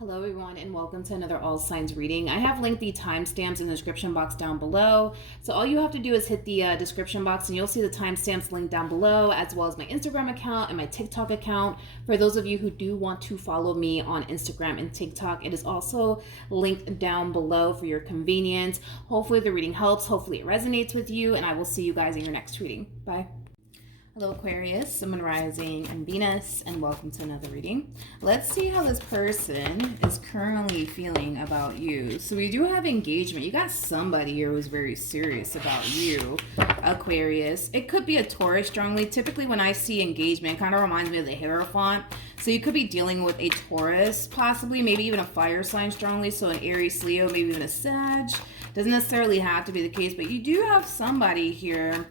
Hello everyone and welcome to another all signs reading. I have linked the timestamps in the description box down below. So all you have to do is hit the description box and you'll see the timestamps linked down below, as well as my Instagram account and my TikTok account. For those of you who do want to follow me on Instagram and TikTok, it is also linked down below for your convenience. Hopefully the reading helps. Hopefully it resonates with you, and I will see you guys in your next reading. Bye. Hello Aquarius, Sun, Moon, Rising, and Venus, and welcome to another reading. Let's see how this person is currently feeling about you. So we do have engagement. You got somebody here who's very serious about you, Aquarius. It could be a Taurus strongly. Typically when I see engagement, it kind of reminds me of the Hierophant. So you could be dealing with a Taurus, possibly, maybe even a fire sign strongly. So an Aries, Leo, maybe even a Sag. Doesn't necessarily have to be the case, but you do have somebody here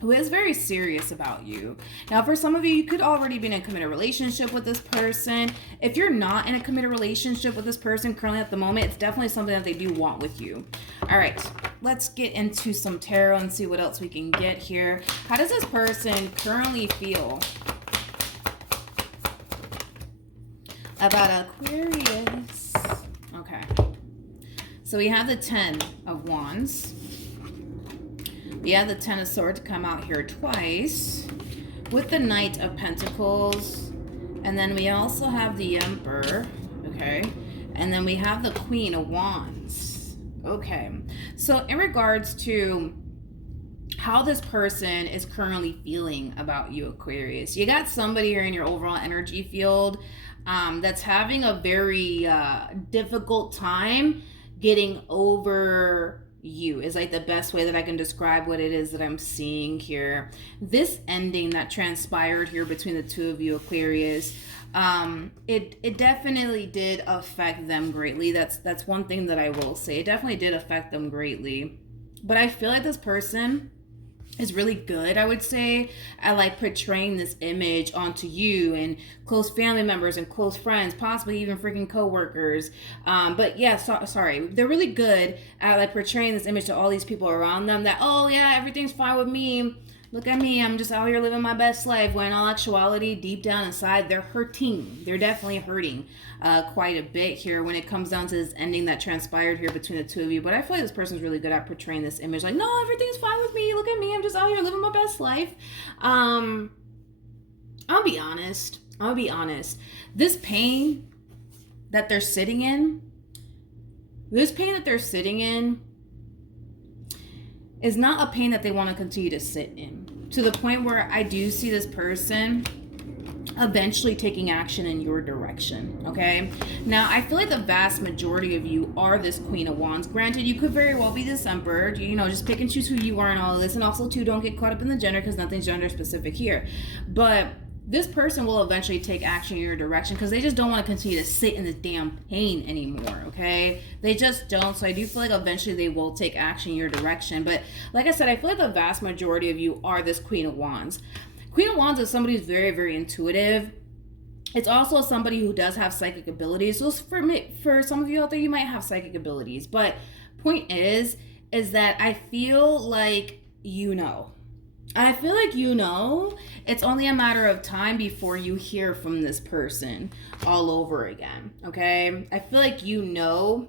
who is very serious about you. Now, for some of you, you could already be in a committed relationship with this person. If you're not in a committed relationship with this person currently at the moment, it's definitely something that they do want with you. All right, let's get into some tarot and see what else we can get here. How does this person currently feel about Aquarius? Okay, so we have the 10 of Wands. We have the 10 of Swords come out here twice with the Knight of Pentacles. And then we also have the Emperor, okay? And then we have the Queen of Wands. Okay, so in regards to how this person is currently feeling about you, Aquarius, you got somebody here in your overall energy field that's having a very difficult time getting over you is like the best way that I can describe what it is that I'm seeing here. This ending that transpired here between the two of you, Aquarius, it definitely did affect them greatly. That's one thing that I will say. It definitely did affect them greatly. But I feel like this person is really good, I would say, at like portraying this image onto you and close family members and close friends, possibly even freaking coworkers. But yeah, sorry, they're really good at like portraying this image to all these people around them that, oh yeah, everything's fine with me. Look at me, I'm just out here living my best life. When in all actuality, deep down inside, they're hurting. They're definitely hurting quite a bit here when it comes down to this ending that transpired here between the two of you. But I feel like this person's really good at portraying this image. Like, no, everything's fine with me. Look at me, I'm just out here living my best life. I'll be honest. This pain that they're sitting in, is not a pain that they want to continue to sit in, to the point where I do see this person eventually taking action in your direction, okay? Now, I feel like the vast majority of you are this Queen of Wands. Granted, you could very well be this Emperor, you know, just pick and choose who you are and all of this, and also, too, don't get caught up in the gender because nothing's gender specific here. But this person will eventually take action in your direction because they just don't want to continue to sit in this damn pain anymore, okay? They just don't. So I do feel like eventually they will take action in your direction. But like I said, I feel like the vast majority of you are this Queen of Wands. Queen of Wands is somebody who's very, very intuitive. It's also somebody who does have psychic abilities. So for some of you out there, you might have psychic abilities. But point is that I feel like you know. I feel like you know, it's only a matter of time before you hear from this person all over again, okay? I feel like you know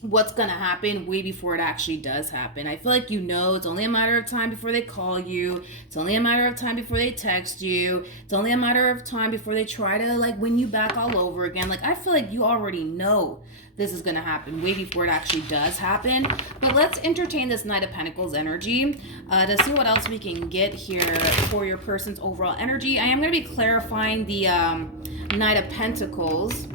what's gonna happen way before it actually does happen. I feel like you know it's only a matter of time before they call you. It's only a matter of time before they text you. It's only a matter of time before they try to like win you back all over again. Like, I feel like you already know this is gonna happen way before it actually does happen. But let's entertain this Knight of Pentacles energy to see what else we can get here for your person's overall energy. I am gonna be clarifying the Knight of Pentacles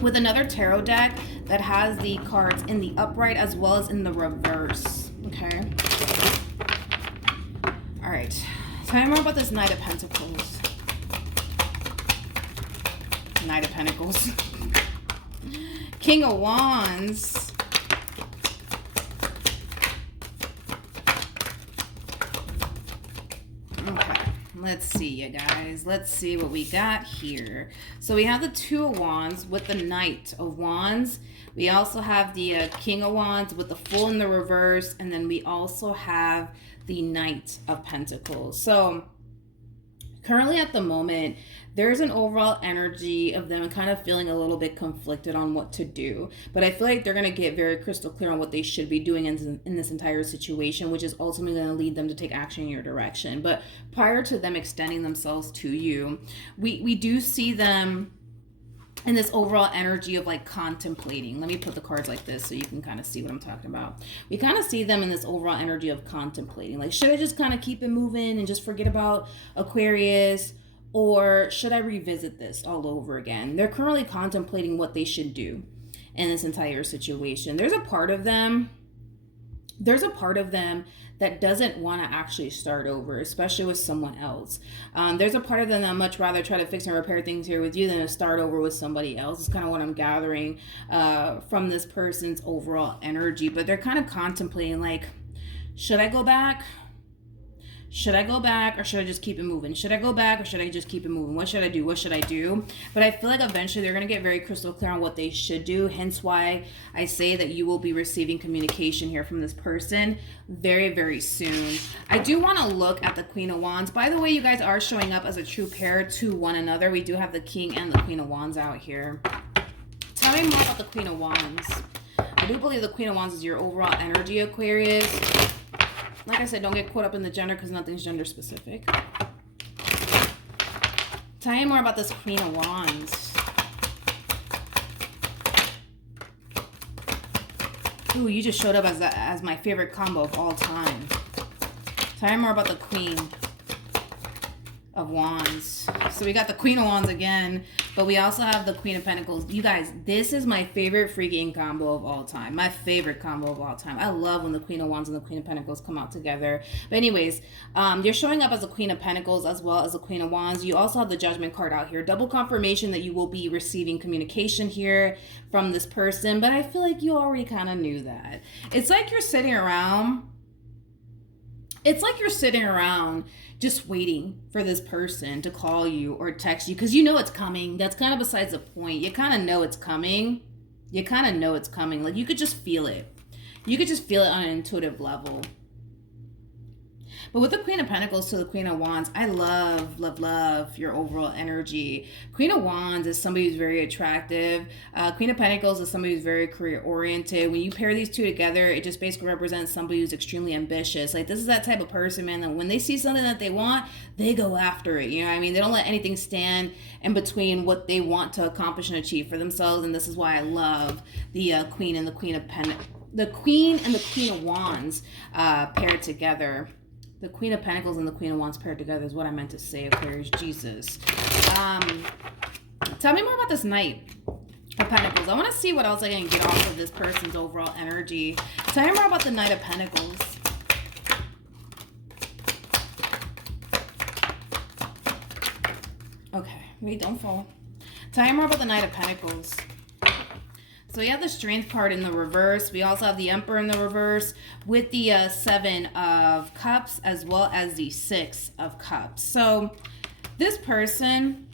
with another tarot deck that has the cards in the upright as well as in the reverse, okay? All right, tell me more about this Knight of Pentacles. Knight of Pentacles. King of Wands. Okay, let's see, you guys. Let's see what we got here. So we have the Two of Wands with the Knight of Wands. We also have the King of Wands with the Fool in the reverse. And then we also have the Knight of Pentacles. So currently at the moment, there's an overall energy of them kind of feeling a little bit conflicted on what to do. But I feel like they're going to get very crystal clear on what they should be doing in this entire situation, which is ultimately going to lead them to take action in your direction. But prior to them extending themselves to you, we do see them in this overall energy of like contemplating. Let me put the cards like this so you can kind of see what I'm talking about. We kind of see them in this overall energy of contemplating. Like, should I just kind of keep it moving and just forget about Aquarius? Or should I revisit this all over again? They're currently contemplating what they should do in this entire situation. There's a part of them that doesn't want to actually start over, especially with someone else. There's a part of them that much rather try to fix and repair things here with you than to start over with somebody else. It's kind of what I'm gathering from this person's overall energy. But they're kind of contemplating, like, should I go back? Should I go back or should I just keep it moving? Should I go back or should I just keep it moving? What should I do? What should I do? But I feel like eventually they're going to get very crystal clear on what they should do. Hence why I say that you will be receiving communication here from this person very, very soon. I do want to look at the Queen of Wands. By the way, you guys are showing up as a true pair to one another. We do have the King and the Queen of Wands out here. Tell me more about the Queen of Wands. I do believe the Queen of Wands is your overall energy, Aquarius. Like I said, don't get caught up in the gender because nothing's gender specific. Tell me more about this Queen of Wands. Ooh, you just showed up as my favorite combo of all time. Tell me more about the Queen of Wands. So we got the Queen of Wands again, but we also have the Queen of Pentacles. You guys, this is my favorite freaking combo of all time. My favorite combo of all time. I love when the Queen of Wands and the Queen of Pentacles come out together. But anyways, you're showing up as a Queen of Pentacles as well as a Queen of Wands. You also have the Judgment card out here. Double confirmation that you will be receiving communication here from this person. But I feel like you already kind of knew that. It's like you're sitting around. Just waiting for this person to call you or text you because you know it's coming. That's kind of besides the point. You kind of know it's coming. Like, you could just feel it. You could just feel it on an intuitive level. But with the Queen of Pentacles to the Queen of Wands, I love your overall energy. Queen of Wands is somebody who's very attractive. Queen of Pentacles is somebody who's very career-oriented. When you pair these two together, it just basically represents somebody who's extremely ambitious. Like, this is that type of person, man, that when they see something that they want, they go after it. You know what I mean? They don't let anything stand in between what they want to accomplish and achieve for themselves. And this is why I love the Queen and the Queen of the Queen and the Queen of Wands paired together. The Queen of Pentacles and the Queen of Wands paired together is what I meant to say, Aquarius. Jesus. Tell me more about this Knight of Pentacles. I want to see what else I can get off of this person's overall energy. Tell me more about the Knight of Pentacles. Okay, wait, don't fall. Tell me more about the Knight of Pentacles. So we have the Strength card in the reverse. We also have the Emperor in the reverse with the Seven of Cups as well as the Six of Cups. So this person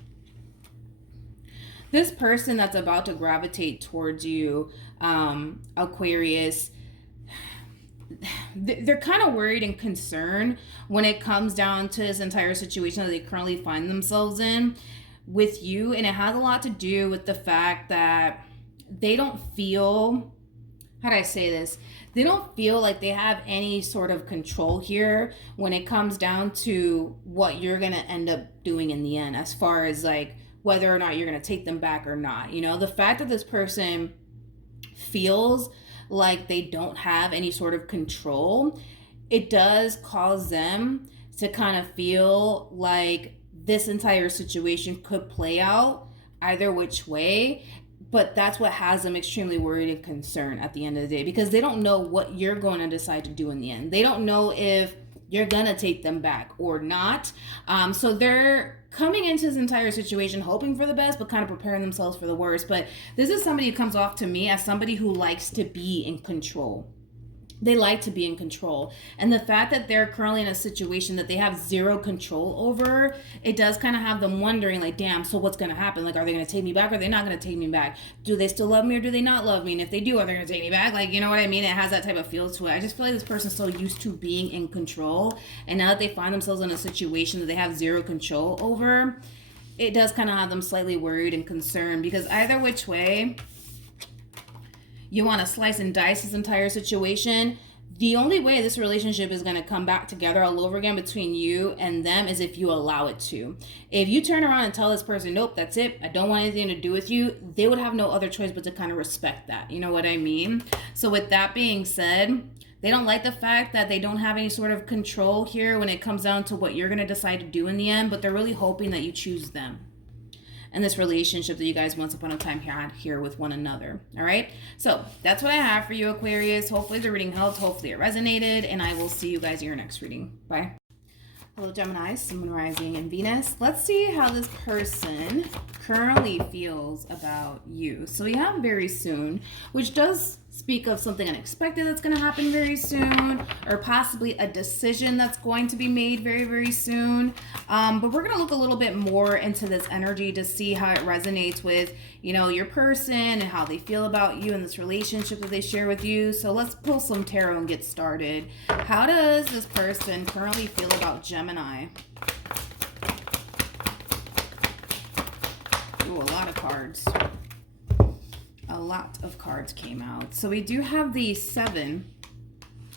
that's about to gravitate towards you, Aquarius, they're kind of worried and concerned when it comes down to this entire situation that they currently find themselves in with you. And it has a lot to do with the fact that they don't feel, how do I say this? They don't feel like they have any sort of control here when it comes down to what you're going to end up doing in the end, as far as like whether or not you're going to take them back or not. You know, the fact that this person feels like they don't have any sort of control, it does cause them to kind of feel like this entire situation could play out either which way. But that's what has them extremely worried and concerned at the end of the day, because they don't know what you're going to decide to do in the end. They don't know if you're going to take them back or not. So they're coming into this entire situation hoping for the best, but kind of preparing themselves for the worst. But this is somebody who comes off to me as somebody who likes to be in control. They like to be in control. And the fact that they're currently in a situation that they have zero control over, it does kind of have them wondering, like, damn, so what's going to happen? Like, are they going to take me back or are they not going to take me back? Do they still love me or do they not love me? And if they do, are they going to take me back? Like, you know what I mean? It has that type of feel to it. I just feel like this person's so used to being in control. And now that they find themselves in a situation that they have zero control over, it does kind of have them slightly worried and concerned, because either which way you want to slice and dice this entire situation, the only way this relationship is going to come back together all over again between you and them is if you allow it to. If you turn around and tell this person, nope, that's it, I don't want anything to do with you, they would have no other choice but to kind of respect that. You know what I mean? So with that being said, they don't like the fact that they don't have any sort of control here when it comes down to what you're going to decide to do in the end, but they're really hoping that you choose them and this relationship that you guys once upon a time had here with one another. All right, so that's what I have for you, Aquarius. Hopefully the reading helped, hopefully it resonated, and I will see you guys in your next reading. Bye. Hello, Gemini, Sun, Moon, Rising, and Venus. Let's see how this person currently feels about you. So we have very soon, which does speak of something unexpected that's going to happen very soon, or possibly a decision that's going to be made very, very soon. But we're going to look a little bit more into this energy to see how it resonates with, you know, your person and how they feel about you and this relationship that they share with you. So let's pull some tarot and get started. How does this person currently feel about Gemini? Ooh, a lot of cards. A lot of cards came out. So we do have the 7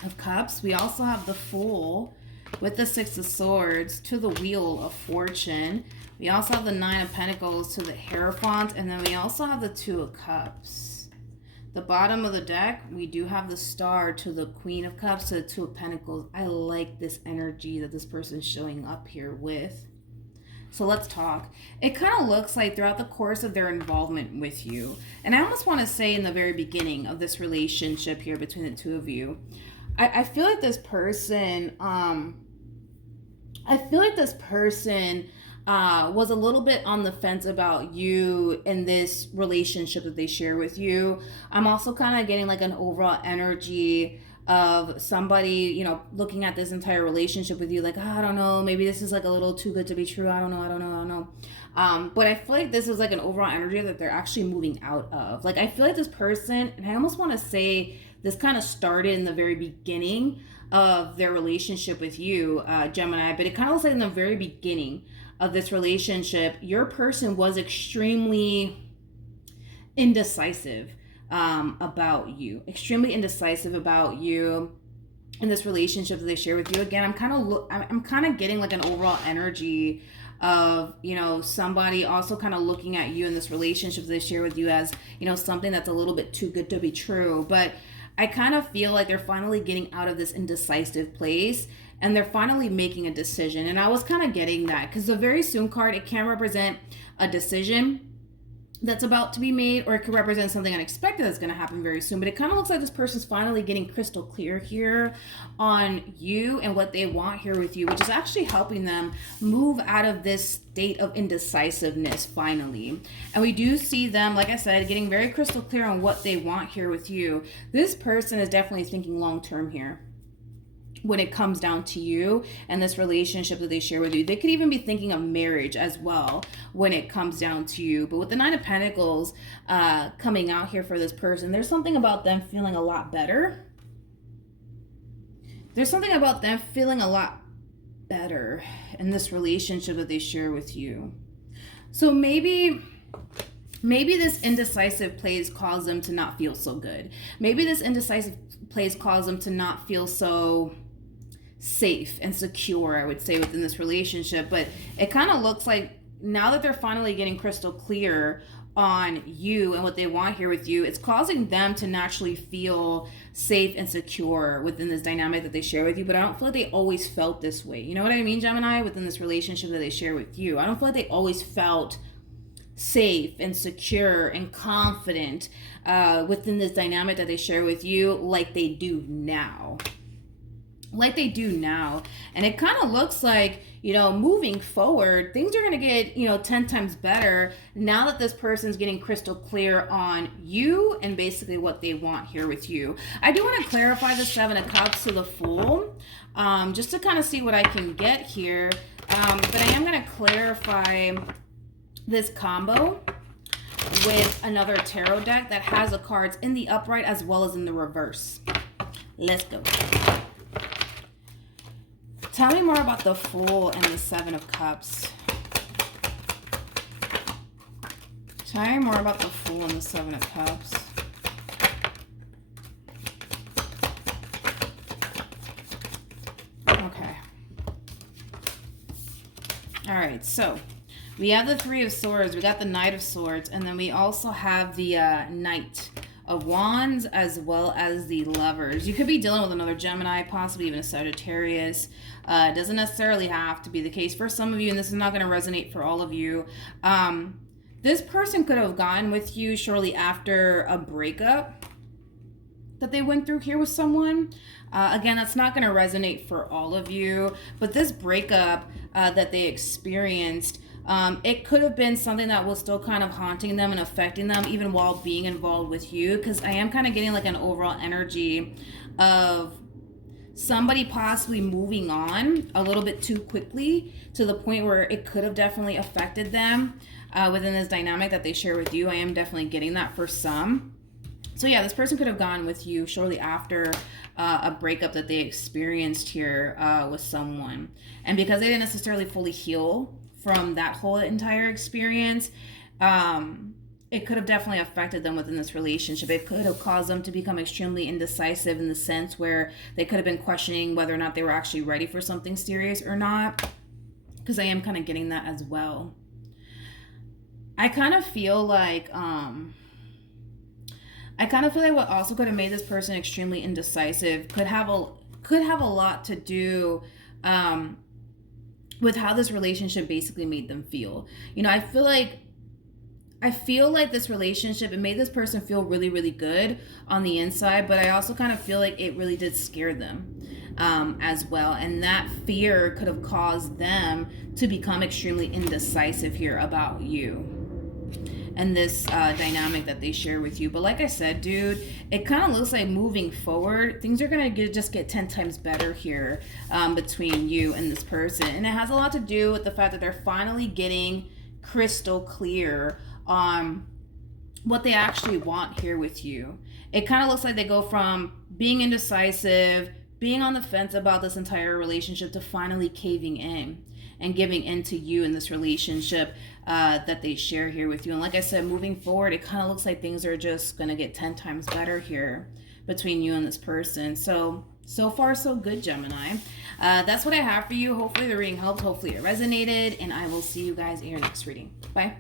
of Cups. We also have the Fool with the 6 of Swords to the Wheel of Fortune. We also have the 9 of Pentacles to the Hierophant. And then we also have the 2 of Cups. The bottom of the deck, we do have the Star to the Queen of Cups to the 2 of Pentacles. I like this energy that this person is showing up here with. So let's talk. It kind of looks like throughout the course of their involvement with you, and I almost want to say in the very beginning of this relationship here between the two of you, I feel like this person, was a little bit on the fence about you and this relationship that they share with you. I'm also kind of getting like an overall energy of somebody, you know, looking at this entire relationship with you like, oh, I don't know, maybe this is like a little too good to be true. I don't know. But I feel like this is like an overall energy that they're actually moving out of. Like, I feel like this person, and I almost want to say this kind of started in the very beginning of their relationship with you, Gemini, but it kind of looks like in the very beginning of this relationship, your person was extremely indecisive about you, extremely indecisive about you in this relationship that they share with you. Again, I'm kind of getting like an overall energy of, you know, somebody also kind of looking at you in this relationship that they share with you as, you know, something that's a little bit too good to be true. But I kind of feel like they're finally getting out of this indecisive place and they're finally making a decision. And I was kind of getting that because the very soon card, it can represent a decision that's about to be made, or it could represent something unexpected that's going to happen very soon. But it kind of looks like this person's finally getting crystal clear here on you and what they want here with you, which is actually helping them move out of this state of indecisiveness finally. And we do see them, like I said, getting very crystal clear on what they want here with you. This person is definitely thinking long term here when it comes down to you and this relationship that they share with you. They could even be thinking of marriage as well when it comes down to you. But with the 9 of Pentacles coming out here for this person, there's something about them feeling a lot better. There's something about them feeling a lot better in this relationship that they share with you. So maybe this indecisive place caused them to not feel so good. Maybe this indecisive place caused them to not feel so safe and secure, I would say, within this relationship. But it kind of looks like now that they're finally getting crystal clear on you and what they want here with you, it's causing them to naturally feel safe and secure within this dynamic that they share with you. But I don't feel like they always felt this way. You know what I mean, Gemini? Within this relationship that they share with you, I don't feel like they always felt safe and secure and confident within this dynamic that they share with you like they do now. And it kind of looks like, you know, moving forward, things are going to get, you know, 10 times better now that this person's getting crystal clear on you and basically what they want here with you. I do want to clarify the 7 of Cups to the Fool, just to kind of see what I can get here. But I am going to clarify this combo with another tarot deck that has the cards in the upright as well as in the reverse. Let's go. Tell me more about the Fool and the 7 of Cups. Tell me more about the Fool and the Seven of Cups. Okay. All right, so we have the Three of Swords, we got the Knight of Swords, and then we also have the Knight of Wands, as well as the Lovers. You could be dealing with another Gemini, possibly even a Sagittarius. It doesn't necessarily have to be the case for some of you, and this is not going to resonate for all of you. This person could have gone with you shortly after a breakup that they went through here with someone. Again, that's not going to resonate for all of you, but this breakup that they experienced, it could have been something that was still kind of haunting them and affecting them even while being involved with you, because I am kind of getting like an overall energy of somebody possibly moving on a little bit too quickly to the point where it could have definitely affected them within this dynamic that they share with you. I am definitely getting that for some. So yeah, this person could have gone with you shortly after a breakup that they experienced here with someone. And because they didn't necessarily fully heal from that whole entire experience, it could have definitely affected them within this relationship. It could have caused them to become extremely indecisive in the sense where they could have been questioning whether or not they were actually ready for something serious or not. Because I am kind of getting that as well. I kind of feel like what also could have made this person extremely indecisive could have a lot to do with how this relationship basically made them feel. You know, I feel like this relationship, it made this person feel really, really good on the inside, but I also kind of feel like it really did scare them as well. And that fear could have caused them to become extremely indecisive here about you and this dynamic that they share with you. But like I said, dude, it kind of looks like moving forward, things are going to just get 10 times better here between you and this person. And it has a lot to do with the fact that they're finally getting crystal clear on what they actually want here with you. It kind of looks like they go from being indecisive, being on the fence about this entire relationship, to finally caving in and giving in to you in this relationship that they share here with you. And like I said, moving forward, it kind of looks like things are just going to get 10 times better here between you and this person. So far, so good, Gemini. That's what I have for you. Hopefully the reading helped. Hopefully it resonated. And I will see you guys in your next reading. Bye.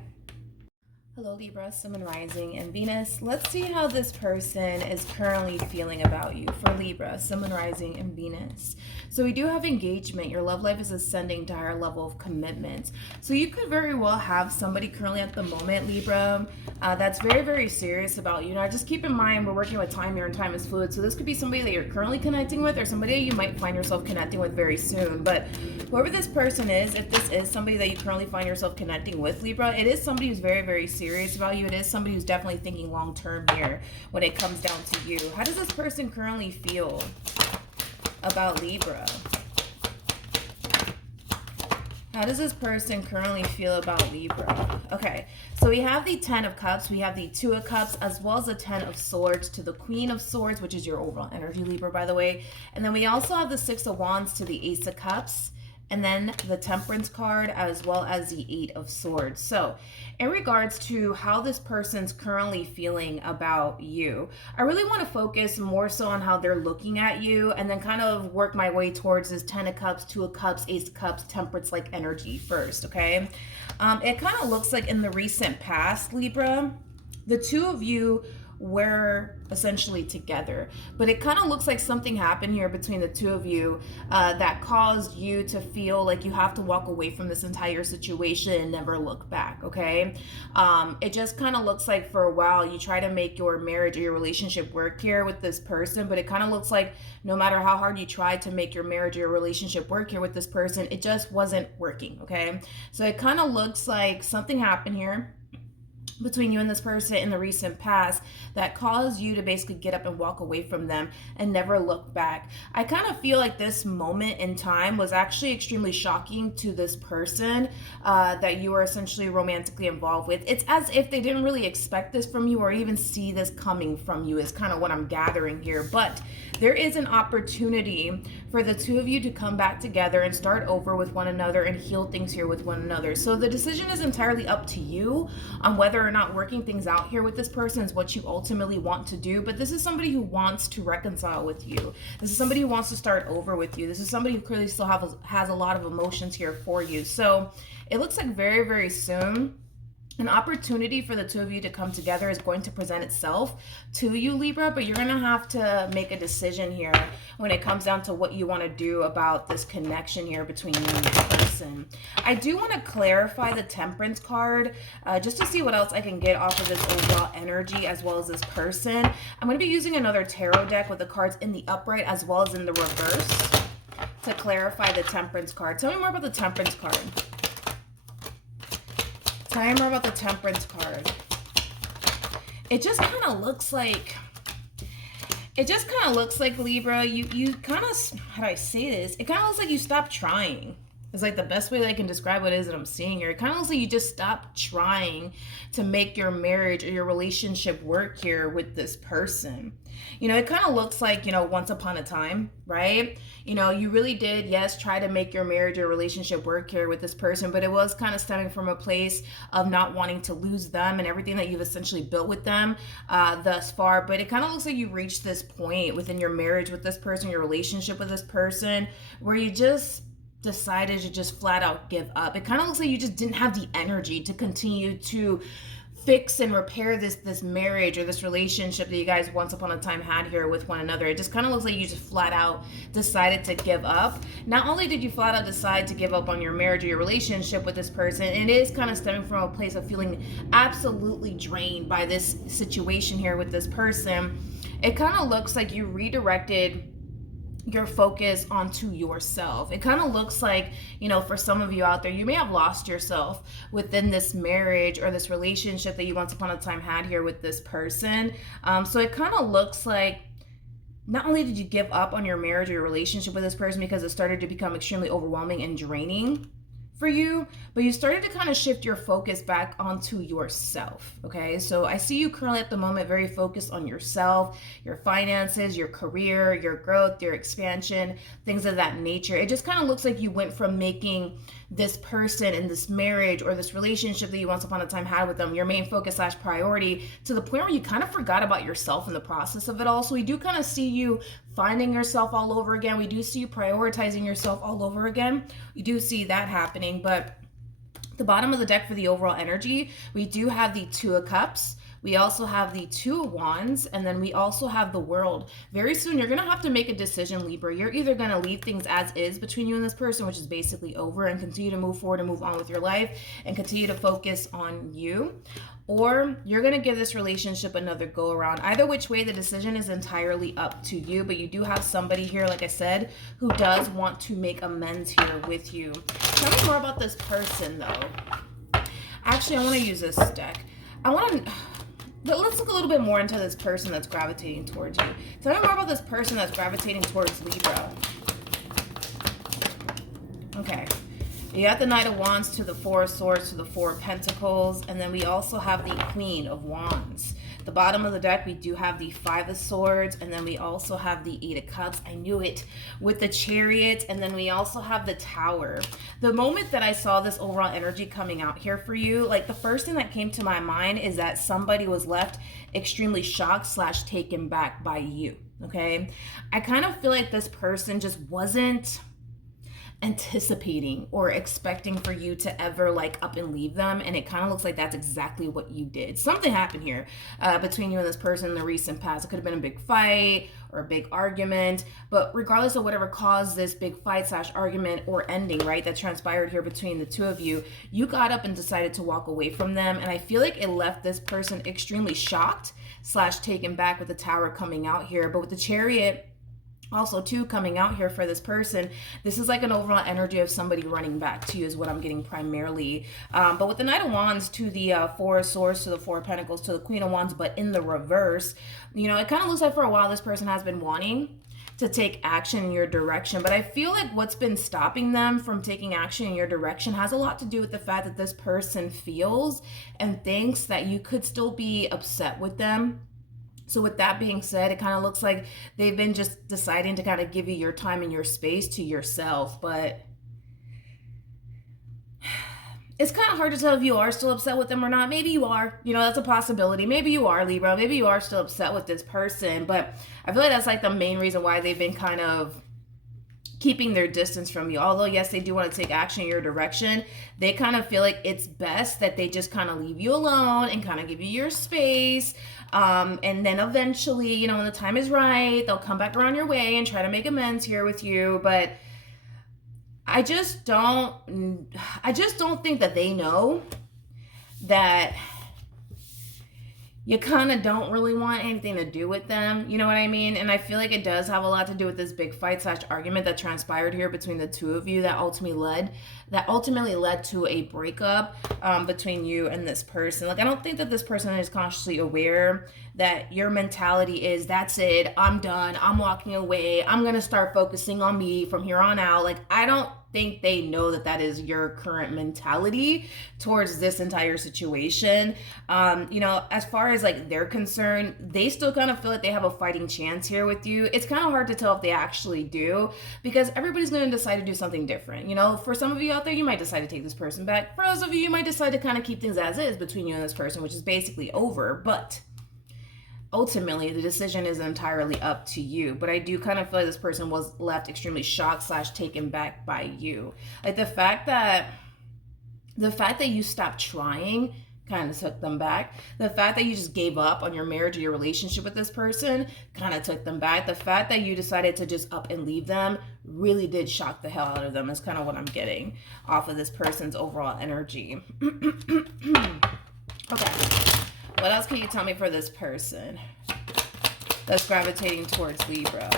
Hello, Libra, Sun, Moon, Rising, and Venus. Let's see how this person is currently feeling about you for Libra, Sun, Moon, Rising, and Venus. So we do have engagement. Your love life is ascending to a higher level of commitment. So you could very well have somebody currently at the moment, Libra, that's very, very serious about you. Now, just keep in mind, we're working with time here and time is fluid. So this could be somebody that you're currently connecting with or somebody you might find yourself connecting with very soon. But whoever this person is, if this is somebody that you currently find yourself connecting with, Libra, it is somebody who's very, very serious about you. It is somebody who's definitely thinking long term here when it comes down to you. How does this person currently feel about Libra? How does this person currently feel about Libra? Okay, so we have the 10 of Cups, we have the 2 of Cups, as well as the 10 of Swords to the Queen of Swords, which is your overall energy, Libra, by the way. And then we also have the 6 of Wands to the Ace of Cups, and then the Temperance card, as well as the 8 of Swords. So in regards to how this person's currently feeling about you, I really want to focus more so on how they're looking at you, and then kind of work my way towards this 10 of Cups, 2 of Cups, Ace of Cups, Temperance-like energy first, okay? It kind of looks like in the recent past, Libra, the two of you were essentially together, but it kind of looks like something happened here between the two of you that caused you to feel like you have to walk away from this entire situation and never look back, okay? It just kind of looks like for a while you try to make your marriage or your relationship work here with this person, but it kind of looks like no matter how hard you tried to make your marriage or your relationship work here with this person, it just wasn't working, okay? So it kind of looks like something happened here between you and this person in the recent past that caused you to basically get up and walk away from them and never look back. I kind of feel like this moment in time was actually extremely shocking to this person that you were essentially romantically involved with. It's as if they didn't really expect this from you or even see this coming from you, is kind of what I'm gathering here. But there is an opportunity for the two of you to come back together and start over with one another and heal things here with one another. So the decision is entirely up to you on whether are not working things out here with this person is what you ultimately want to do, but this is somebody who wants to reconcile with you. This is somebody who wants to start over with you. This is somebody who clearly still has a lot of emotions here for you. So it looks like very, very soon an opportunity for the two of you to come together is going to present itself to you, Libra, but you're going to have to make a decision here when it comes down to what you want to do about this connection here between you and this person. I do want to clarify the Temperance card just to see what else I can get off of this overall energy as well as this person. I'm going to be using another tarot deck with the cards in the upright as well as in the reverse to clarify the Temperance card. Tell me more about the Temperance card. Tell me more about the Temperance card. It just kind of looks like, Libra, you kind of, how do I say this? It kind of looks like you stopped trying. It's like the best way that I can describe what it is that I'm seeing here. It kind of looks like you just stopped trying to make your marriage or your relationship work here with this person. You know, it kind of looks like, you know, once upon a time, right? You know, you really did, yes, try to make your marriage or relationship work here with this person, but it was kind of stemming from a place of not wanting to lose them and everything that you've essentially built with them thus far. But it kind of looks like you reached this point within your marriage with this person, your relationship with this person, where you just decided to just flat out give up. It kind of looks like you just didn't have the energy to continue to fix and repair this marriage or this relationship that you guys once upon a time had here with one another. It just kind of looks like you just flat out decided to give up. Not only did you flat out decide to give up on your marriage or your relationship with this person, it is kind of stemming from a place of feeling absolutely drained by this situation here with this person. It kind of looks like you redirected your focus onto yourself. It kind of looks like, you know, for some of you out there, you may have lost yourself within this marriage or this relationship that you once upon a time had here with this person. So it kind of looks like not only did you give up on your marriage or your relationship with this person because it started to become extremely overwhelming and draining for you, but you started to kind of shift your focus back onto yourself. Okay, so I see you currently at the moment very focused on yourself, your finances, your career, your growth, your expansion, things of that nature. It just kind of looks like you went from making this person in this marriage or this relationship that you once upon a time had with them your main focus / priority, to the point where you kind of forgot about yourself in the process of it all. So we do kind of see you finding yourself all over again. We do see you prioritizing yourself all over again. We do see that happening. But the bottom of the deck for the overall energy, we do have the Two of Cups. We also have the Two of Wands, and then we also have the World. Very soon, you're going to have to make a decision, Libra. You're either going to leave things as is between you and this person, which is basically over, and continue to move forward and move on with your life and continue to focus on you, or you're going to give this relationship another go around. Either which way, the decision is entirely up to you, but you do have somebody here, like I said, who does want to make amends here with you. Tell me more about this person, though. Actually, I want to use this deck. But let's look a little bit more into this person that's gravitating towards you. Tell me more about this person that's gravitating towards Libra. Okay. You got the Knight of Wands to the Four of Swords to the Four of Pentacles. And then we also have the Queen of Wands. The bottom of the deck, we do have the Five of Swords. And then we also have the Eight of Cups. I knew it. With the Chariot. And then we also have the Tower. The moment that I saw this overall energy coming out here for you, like the first thing that came to my mind is that somebody was left extremely shocked / taken back by you. Okay. I kind of feel like this person just wasn't anticipating or expecting for you to ever like up and leave them, and it kind of looks like that's exactly what you did. Something happened here between you and this person in the recent past. It could have been a big fight or a big argument, but regardless of whatever caused this big fight / argument or ending, right, that transpired here between the two of you, you got up and decided to walk away from them, and I feel like it left this person extremely shocked / taken back with the Tower coming out here. But with the Chariot also too coming out here for this person, this is like an overall energy of somebody running back to you is what I'm getting primarily. But with the Knight of Wands to the Four of Swords to the Four of Pentacles to the Queen of Wands, but in the reverse, you know, it kind of looks like for a while this person has been wanting to take action in your direction, but I feel like what's been stopping them from taking action in your direction has a lot to do with the fact that this person feels and thinks that you could still be upset with them. So with that being said, it kind of looks like they've been just deciding to kind of give you your time and your space to yourself. But it's kind of hard to tell if you are still upset with them or not. Maybe you are. You know, that's a possibility. Maybe you are, Libra. Maybe you are still upset with this person. But I feel like that's like the main reason why they've been kind of keeping their distance from you. Although, yes, they do want to take action in your direction, they kind of feel like it's best that they just kind of leave you alone and kind of give you your space. And then eventually, you know, when the time is right, they'll come back around your way and try to make amends here with you. But I just don't think that they know that you kind of don't really want anything to do with them. You know what I mean? And I feel like it does have a lot to do with this big fight slash argument that transpired here between the two of you that ultimately led to a breakup between you and this person. Like, I don't think that this person is consciously aware that your mentality is, that's it, I'm done, I'm walking away, I'm going to start focusing on me from here on out. Like, I don't think they know that that is your current mentality towards this entire situation. You know, as far as like they're concerned, they still kind of feel like they have a fighting chance here with you. It's kind of hard to tell if they actually do, because everybody's going to decide to do something different. You know, for some of you out there, you might decide to take this person back. For others of you, you might decide to kind of keep things as is between you and this person, which is basically over. But ultimately, the decision is entirely up to you. But I do kind of feel like this person was left extremely shocked slash taken back by you. Like the fact that you stopped trying kind of took them back. The fact that you just gave up on your marriage or your relationship with this person kind of took them back. The fact that you decided to just up and leave them really did shock the hell out of them, is kind of what I'm getting off of this person's overall energy. Okay. What else can you tell me for this person that's gravitating towards Libra?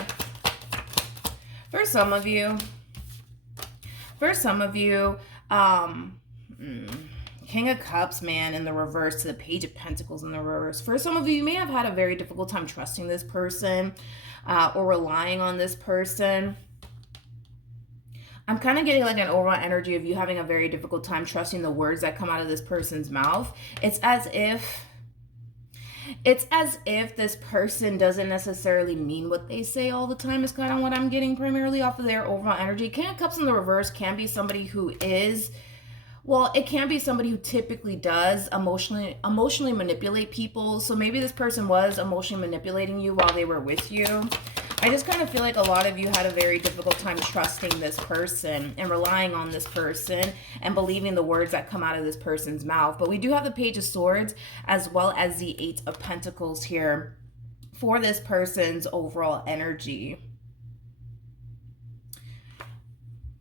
For some of you, King of Cups, man, in the reverse to the Page of Pentacles in the reverse. For some of you, you may have had a very difficult time trusting this person or relying on this person. I'm kind of getting like an overall energy of you having a very difficult time trusting the words that come out of this person's mouth. It's as if this person doesn't necessarily mean what they say all the time, is kind of what I'm getting primarily off of their overall energy. King of Cups in the reverse can be somebody who is, well, it can be somebody who typically does emotionally manipulate people. So maybe this person was emotionally manipulating you while they were with you. I just kind of feel like a lot of you had a very difficult time trusting this person and relying on this person and believing the words that come out of this person's mouth. But we do have the Page of Swords as well as the Eight of Pentacles here for this person's overall energy.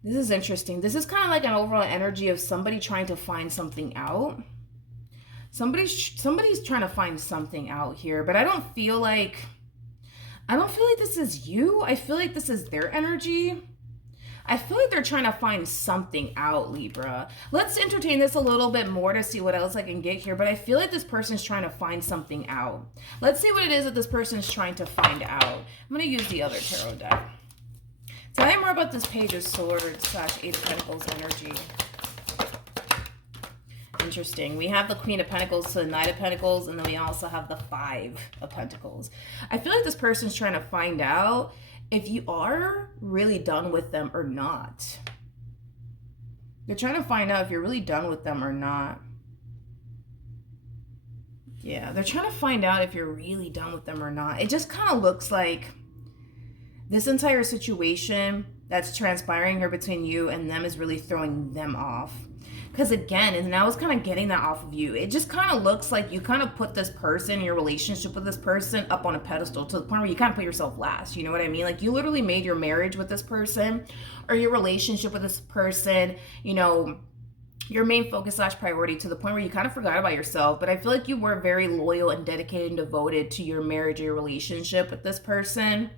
This is interesting. This is kind of like an overall energy of somebody trying to find something out. Somebody's trying to find something out here, but I don't feel like this is you. I feel like this is their energy. I feel like they're trying to find something out, Libra. Let's entertain this a little bit more to see what else I can get here. But I feel like this person's trying to find something out. Let's see what it is that this person's trying to find out. I'm going to use the other tarot deck. Tell me more about this Page of Swords / Eight of Pentacles energy. Interesting. We have the Queen of Pentacles to the Knight of Pentacles, and then we also have the Five of Pentacles. I feel like this person's trying to find out if you are really done with them or not. They're trying to find out if you're really done with them or not. Yeah, they're trying to find out if you're really done with them or not. It just kind of looks like this entire situation that's transpiring here between you and them is really throwing them off. Because again, and I was kind of getting that off of you, it just kind of looks like you kind of put this person, your relationship with this person, up on a pedestal to the point where you kind of put yourself last. You know what I mean? Like you literally made your marriage with this person or your relationship with this person, you know, your main focus / priority to the point where you kind of forgot about yourself. But I feel like you were very loyal and dedicated and devoted to your marriage or your relationship with this person.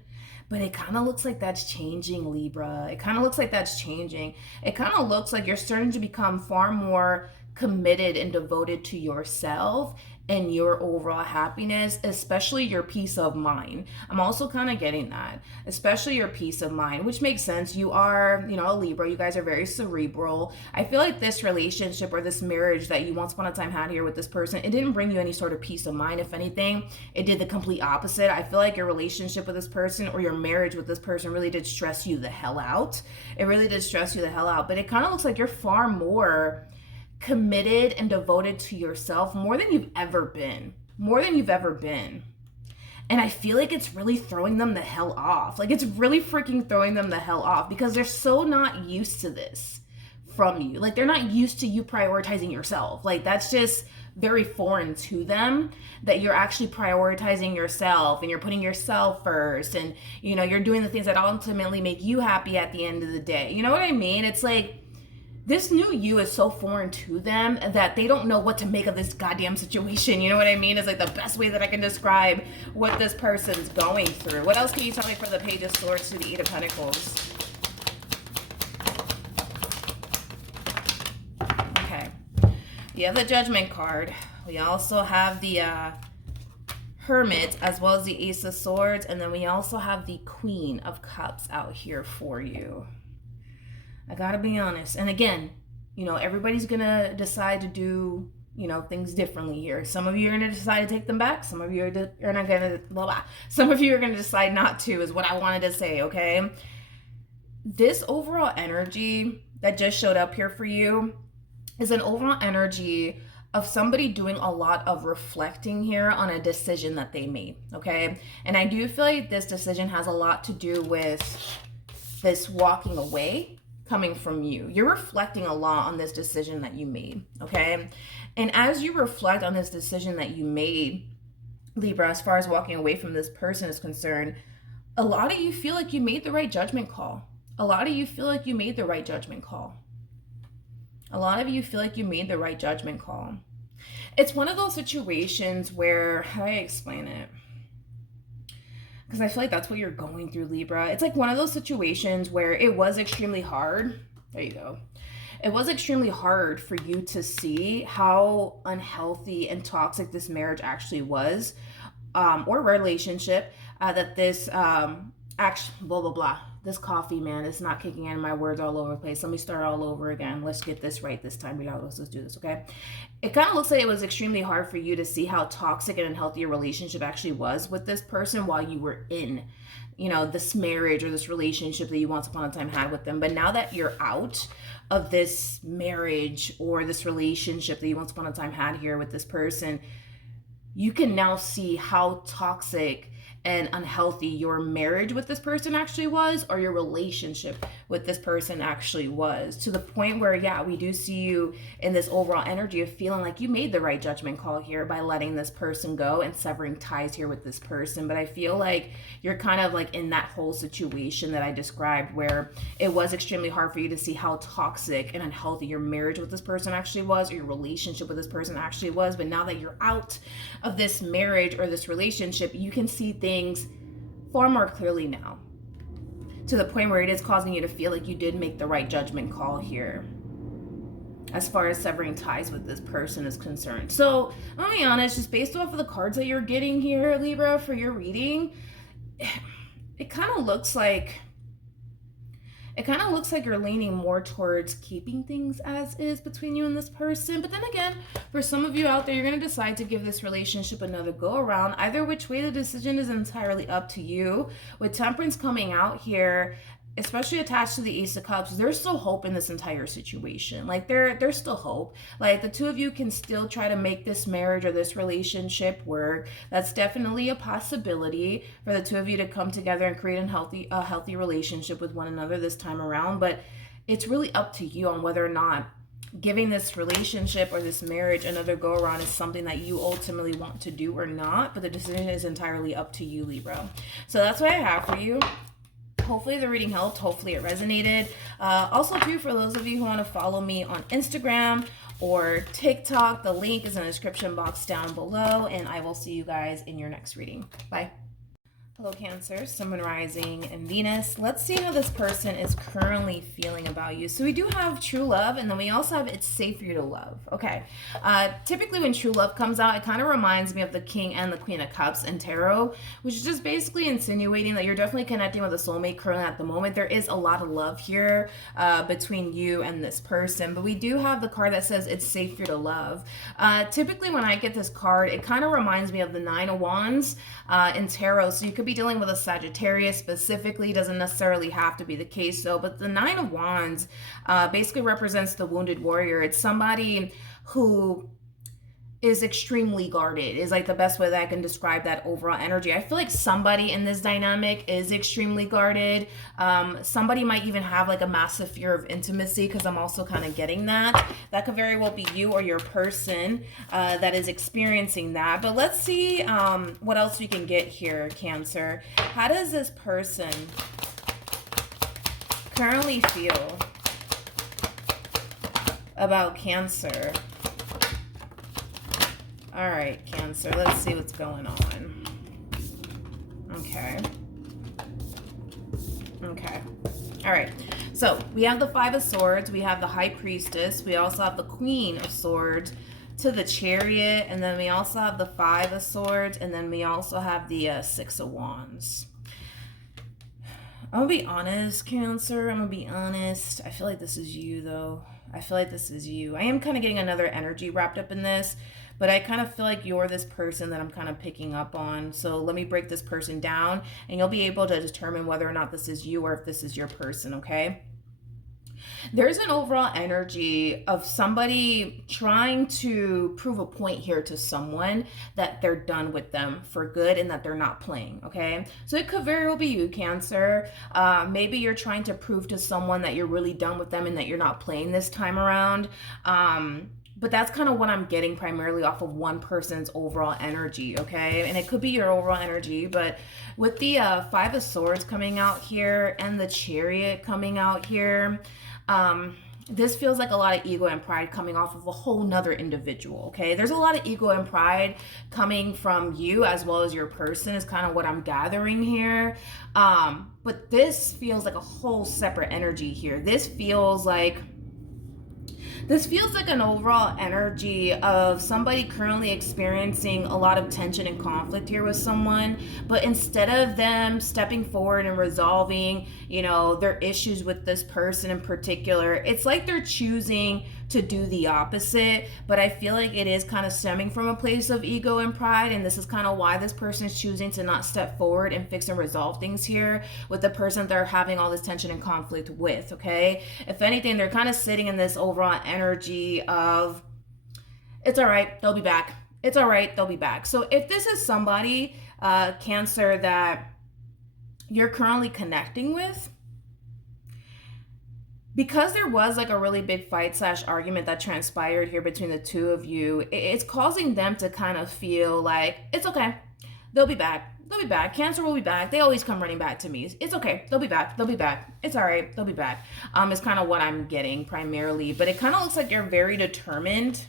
But it kind of looks like that's changing, Libra. It kind of looks like that's changing. It kind of looks like you're starting to become far more committed and devoted to yourself and your overall happiness, especially your peace of mind. I'm also kind of getting that, especially your peace of mind, which makes sense. You are, you know, a Libra. You guys are very cerebral. I feel like this relationship or this marriage that you once upon a time had here with this person, it didn't bring you any sort of peace of mind. If anything, it did the complete opposite. I feel like your relationship with this person or your marriage with this person really did stress you the hell out. It really did stress you the hell out. But it kind of looks like you're far more committed and devoted to yourself more than you've ever been. More than you've ever been. And I feel like it's really throwing them the hell off. Like, it's really freaking throwing them the hell off because they're so not used to this from you. Like, they're not used to you prioritizing yourself. Like, that's just very foreign to them, that you're actually prioritizing yourself and you're putting yourself first, and you know, you're doing the things that ultimately make you happy at the end of the day. You know what I mean? It's like this new you is so foreign to them that they don't know what to make of this goddamn situation. You know what I mean? It's like the best way that I can describe what this person's going through. What else can you tell me for the Page of Swords to the Eight of Pentacles? Okay. You have the Judgment card. We also have the Hermit, as well as the Ace of Swords. And then we also have the Queen of Cups out here for you. I gotta be honest. And again, you know, everybody's gonna decide to do, you know, things differently here. Some of you are gonna decide to take them back. Some of you are not gonna, blah, blah. Some of you are gonna decide not to, is what I wanted to say, okay? This overall energy that just showed up here for you is an overall energy of somebody doing a lot of reflecting here on a decision that they made, okay? And I do feel like this decision has a lot to do with this walking away coming from you. You're reflecting a lot on this decision that you made, okay? And as you reflect on this decision that you made, Libra, as far as walking away from this person is concerned, a lot of you feel like you made the right judgment call. A lot of you feel like you made the right judgment call. A lot of you feel like you made the right judgment call. It's one of those situations where, how do I explain it? Because I feel like that's what you're going through, Libra. It's like one of those situations where it was extremely hard. There you go. It was extremely hard for you to see how unhealthy and toxic this marriage actually was, or relationship, that this blah, blah, blah. This coffee, man, it's not kicking in. My words all over the place. Let me start all over again. Let's get this right this time. Let's do this, okay? It kind of looks like it was extremely hard for you to see how toxic and unhealthy your relationship actually was with this person while you were in, you know, this marriage or this relationship that you once upon a time had with them. But now that you're out of this marriage or this relationship that you once upon a time had here with this person, you can now see how toxic and unhealthy your marriage with this person actually was, or your relationship with this person actually was, to the point where, yeah, we do see you in this overall energy of feeling like you made the right judgment call here by letting this person go and severing ties here with this person. But I feel like you're kind of like in that whole situation that I described, where it was extremely hard for you to see how toxic and unhealthy your marriage with this person actually was, or your relationship with this person actually was. But now that you're out of this marriage or this relationship, you can see things far more clearly now, to the point where it is causing you to feel like you did make the right judgment call here as far as severing ties with this person is concerned. So I'll be honest, just based off of the cards that you're getting here, Libra, for your reading, it kind of looks like you're leaning more towards keeping things as is between you and this person. But then again, for some of you out there, you're going to decide to give this relationship another go around. Either which way, the decision is entirely up to you. With Temperance coming out here, especially attached to the Ace of Cups, there's still hope in this entire situation. Like, there's still hope. Like, the two of you can still try to make this marriage or this relationship work. That's definitely a possibility for the two of you to come together and create a healthy relationship with one another this time around. But it's really up to you on whether or not giving this relationship or this marriage another go around is something that you ultimately want to do or not. But the decision is entirely up to you, Libra. So that's what I have for you. Hopefully the reading helped. Hopefully it resonated. Also, too, for those of you who want to follow me on Instagram or TikTok, the link is in the description box down below, and I will see you guys in your next reading. Bye. Hello, Cancer, Sun, Moon, Rising, and Venus. Let's see how this person is currently feeling about you. So we do have true love, and then we also have it's safe for you to love. Okay. Typically when true love comes out, it kind of reminds me of the King and the Queen of Cups in tarot, which is just basically insinuating that you're definitely connecting with a soulmate currently at the moment. There is a lot of love here between you and this person, but we do have the card that says it's safe for you to love. Typically when I get this card, it kind of reminds me of the Nine of Wands in tarot. So you could be dealing with a Sagittarius specifically. Doesn't necessarily have to be the case though. But the Nine of Wands basically represents the wounded warrior. It's somebody who is extremely guarded, is like the best way that I can describe that overall energy. I feel like somebody in this dynamic is extremely guarded. Somebody might even have like a massive fear of intimacy, because I'm also kind of getting that. That could very well be you or your person that is experiencing that. But let's see what else we can get here, Cancer. How does this person currently feel about Cancer? All right, Cancer, let's see what's going on. Okay. All right. So we have the Five of Swords. We have the High Priestess. We also have the Queen of Swords to the Chariot. And then we also have the Five of Swords. And then we also have the Six of Wands. I'm going to be honest, Cancer. I'm going to be honest. I feel like this is you, though. I feel like this is you. I am kind of getting another energy wrapped up in this. But I kind of feel like you're this person that I'm kind of picking up on. So let me break this person down, and you'll be able to determine whether or not this is you or if this is your person, okay? There's an overall energy of somebody trying to prove a point here to someone that they're done with them for good and that they're not playing, okay? So it could very well be you, Cancer. Maybe you're trying to prove to someone that you're really done with them and that you're not playing this time around. But that's kind of what I'm getting primarily off of one person's overall energy, okay? And it could be your overall energy, but with the Five of Swords coming out here and the Chariot coming out here, this feels like a lot of ego and pride coming off of a whole nother individual, okay? There's a lot of ego and pride coming from you as well as your person is kind of what I'm gathering here. But this feels like a whole separate energy here. This feels like an overall energy of somebody currently experiencing a lot of tension and conflict here with someone, but instead of them stepping forward and resolving, you know, their issues with this person in particular, it's like they're choosing to do the opposite. But I feel like it is kind of stemming from a place of ego and pride, and this is kind of why this person is choosing to not step forward and fix and resolve things here with the person they're having all this tension and conflict with, okay? If anything, they're kind of sitting in this overall energy of, it's all right, they'll be back. It's all right, they'll be back. So if this is somebody, Cancer, that you're currently connecting with, because there was like a really big fight / argument that transpired here between the two of you, it's causing them to kind of feel like, it's okay, they'll be back. They'll be back. Cancer will be back. They always come running back to me. It's okay. They'll be back. They'll be back. It's all right. They'll be back. It's kind of what I'm getting primarily. But it kind of looks like you're very determined.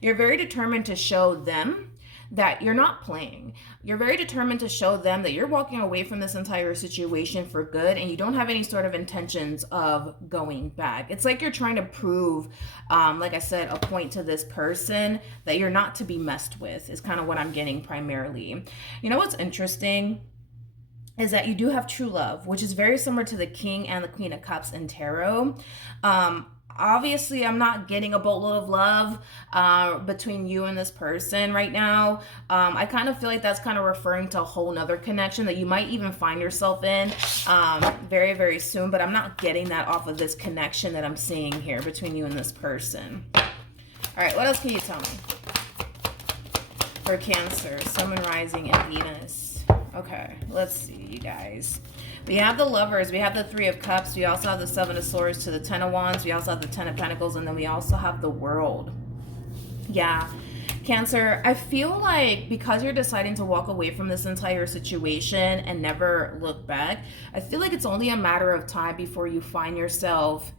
You're very determined to show them that you're not playing. You're very determined to show them that you're walking away from this entire situation for good and you don't have any sort of intentions of going back. It's like you're trying to prove, like I said, a point to this person that you're not to be messed with is kind of what I'm getting primarily. You know what's interesting is that you do have true love, which is very similar to the King and the Queen of Cups in tarot. Obviously, I'm not getting a boatload of love between you and this person right now. I kind of feel like that's kind of referring to a whole nother connection that you might even find yourself in very, very soon. But I'm not getting that off of this connection that I'm seeing here between you and this person. All right, what else can you tell me? For Cancer, Sun, Moon, Rising, and Venus. Okay, let's see, you guys. We have the Lovers, we have the Three of Cups, we also have the Seven of Swords to the Ten of Wands, we also have the Ten of Pentacles, and then we also have the World. Yeah, Cancer, I feel like because you're deciding to walk away from this entire situation and never look back, I feel like it's only a matter of time before you find yourself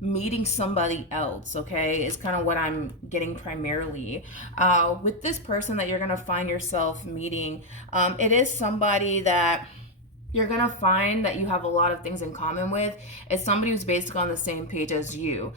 meeting somebody else, okay? Is kind of what I'm getting primarily. With this person that you're going to find yourself meeting, it is somebody that you're going to find that you have a lot of things in common with. It's somebody who's basically on the same page as you.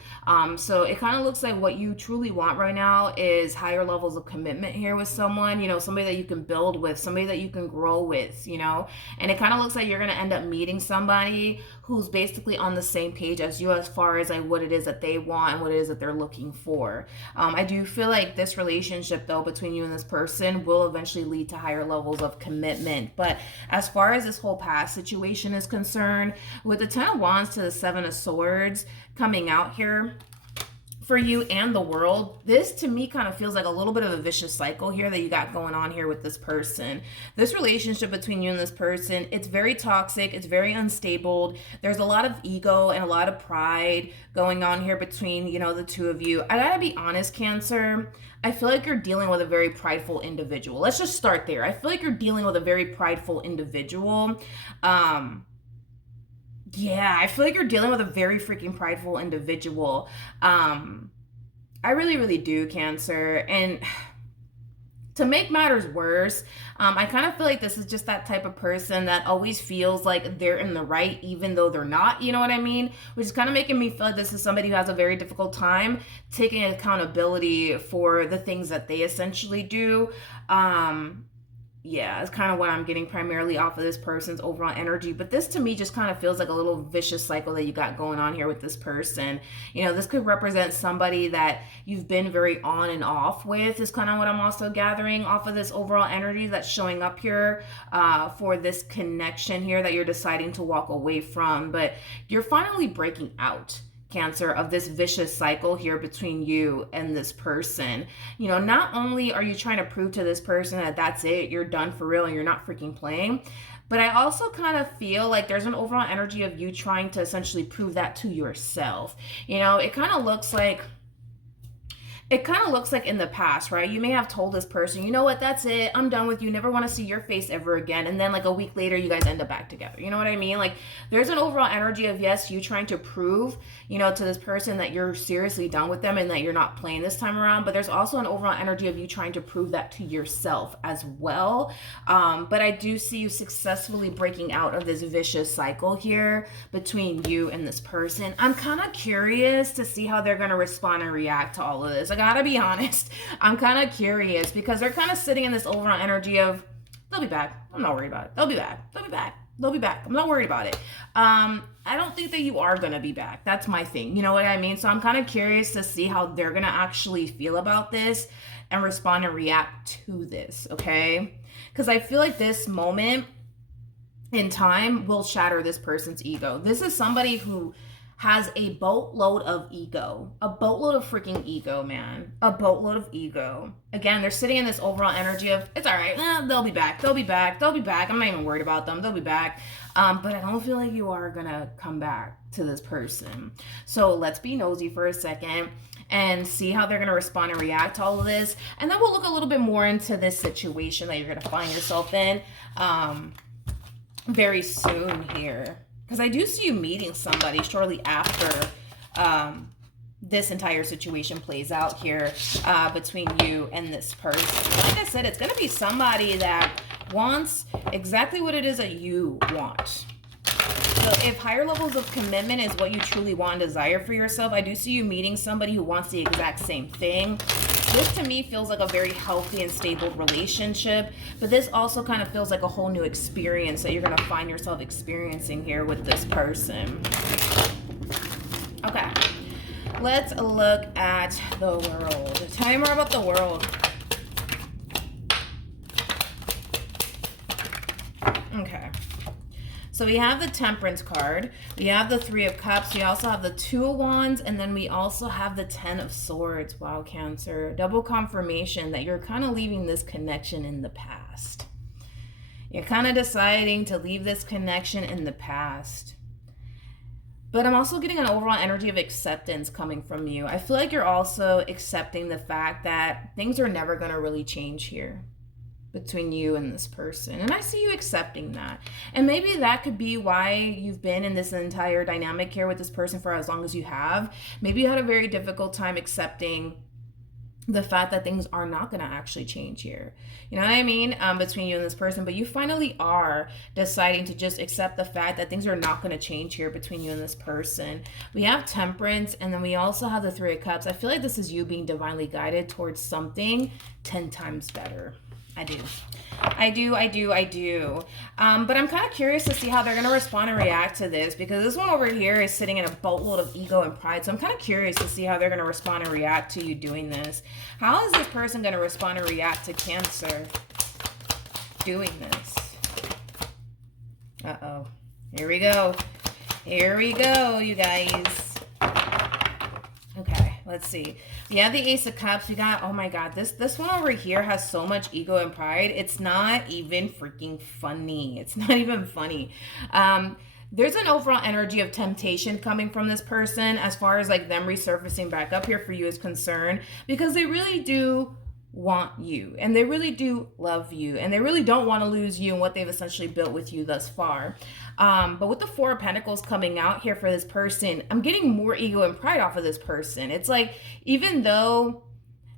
So it kind of looks like what you truly want right now is higher levels of commitment here with someone, you know, somebody that you can build with, somebody that you can grow with, you know, and it kind of looks like you're going to end up meeting somebody who's basically on the same page as you as far as like what it is that they want and what it is that they're looking for. I do feel like this relationship though between you and this person will eventually lead to higher levels of commitment. But as far as this whole past situation is concerned, with the 10 of Wands to the 7 of Swords coming out here for you and the world, this to me kind of feels like a little bit of a vicious cycle here that you got going on here with this person. This relationship between you and this person, it's very toxic, it's very unstable. There's a lot of ego and a lot of pride going on here between, you know, the two of you. I gotta be honest, Cancer, I feel like you're dealing with a very prideful individual. Let's just start there. I feel like you're dealing with a very prideful individual. Yeah, I feel like you're dealing with a very freaking prideful individual. I really, really do, Cancer. And to make matters worse, I kind of feel like this is just that type of person that always feels like they're in the right, even though they're not, you know what I mean? Which is kind of making me feel like this is somebody who has a very difficult time taking accountability for the things that they essentially do. Yeah, it's kind of what I'm getting primarily off of this person's overall energy. But this to me just kind of feels like a little vicious cycle that you got going on here with this person. You know, this could represent somebody that you've been very on and off with, is kind of what I'm also gathering off of this overall energy that's showing up here for this connection here that you're deciding to walk away from. But you're finally breaking out, Cancer, of this vicious cycle here between you and this person. You know, not only are you trying to prove to this person that that's it, you're done for real and you're not freaking playing, but I also kind of feel like there's an overall energy of you trying to essentially prove that to yourself. You know, it kind of looks like in the past, right? You may have told this person, you know what, that's it, I'm done with you, never want to see your face ever again. And then like a week later, you guys end up back together. You know what I mean? Like there's an overall energy of, yes, you trying to prove, you know, to this person that you're seriously done with them and that you're not playing this time around. But there's also an overall energy of you trying to prove that to yourself as well. But I do see you successfully breaking out of this vicious cycle here between you and this person. I'm kind of curious to see how they're going to respond and react to all of this. I gotta be honest, I'm kind of curious because they're kind of sitting in this overall energy of, they'll be back, I'm not worried about it, they'll be back, I'm not worried about it. I don't think that you are gonna be back. That's my thing, you know what I mean? So I'm kind of curious to see how they're gonna actually feel about this and respond and react to this, okay? Because I feel like this moment in time will shatter this person's ego. This is somebody who has a boatload of ego, a boatload of freaking ego, man, a boatload of ego. Again, they're sitting in this overall energy of, it's all right, they'll be back, I'm not even worried about them, they'll be back. But I don't feel like you are gonna come back to this person. So let's be nosy for a second and see how they're gonna respond and react to all of this. And then we'll look a little bit more into this situation that you're gonna find yourself in very soon here. Because I do see you meeting somebody shortly after this entire situation plays out here between you and this person. Like I said, it's going to be somebody that wants exactly what it is that you want. So if higher levels of commitment is what you truly want and desire for yourself, I do see you meeting somebody who wants the exact same thing. This to me feels like a very healthy and stable relationship, but this also kind of feels like a whole new experience that you're going to find yourself experiencing here with this person. Okay, let's look at the world. Tell me more about the world. Okay. So we have the Temperance card, we have the Three of Cups, we also have the Two of Wands, and then we also have the 10 of Swords. Wow, Cancer. Double confirmation that you're kind of leaving this connection in the past. You're kind of deciding to leave this connection in the past. But I'm also getting an overall energy of acceptance coming from you. I feel like you're also accepting the fact that things are never going to really change here between you and this person. And I see you accepting that. And maybe that could be why you've been in this entire dynamic here with this person for as long as you have. Maybe you had a very difficult time accepting the fact that things are not going to actually change here. You know what I mean? Between you and this person. But you finally are deciding to just accept the fact that things are not going to change here between you and this person. We have Temperance, and then we also have the Three of Cups. I feel like this is you being divinely guided towards something 10 times better. I do. But I'm kind of curious to see how they're going to respond and react to this, because this one over here is sitting in a boatload of ego and pride. So I'm kind of curious to see how they're going to respond and react to you doing this. How is this person going to respond and react to Cancer doing this? Uh-oh. Here we go. Here we go, you guys. Okay, let's see. We have the Ace of Cups. We got, oh my God, this one over here has so much ego and pride. It's not even freaking funny. It's not even funny. There's an overall energy of temptation coming from this person as far as like them resurfacing back up here for you is concerned, because they really do want you and they really do love you and they really don't want to lose you and what they've essentially built with you thus far. But with the Four of Pentacles coming out here for this person, I'm getting more ego and pride off of this person. It's like, even though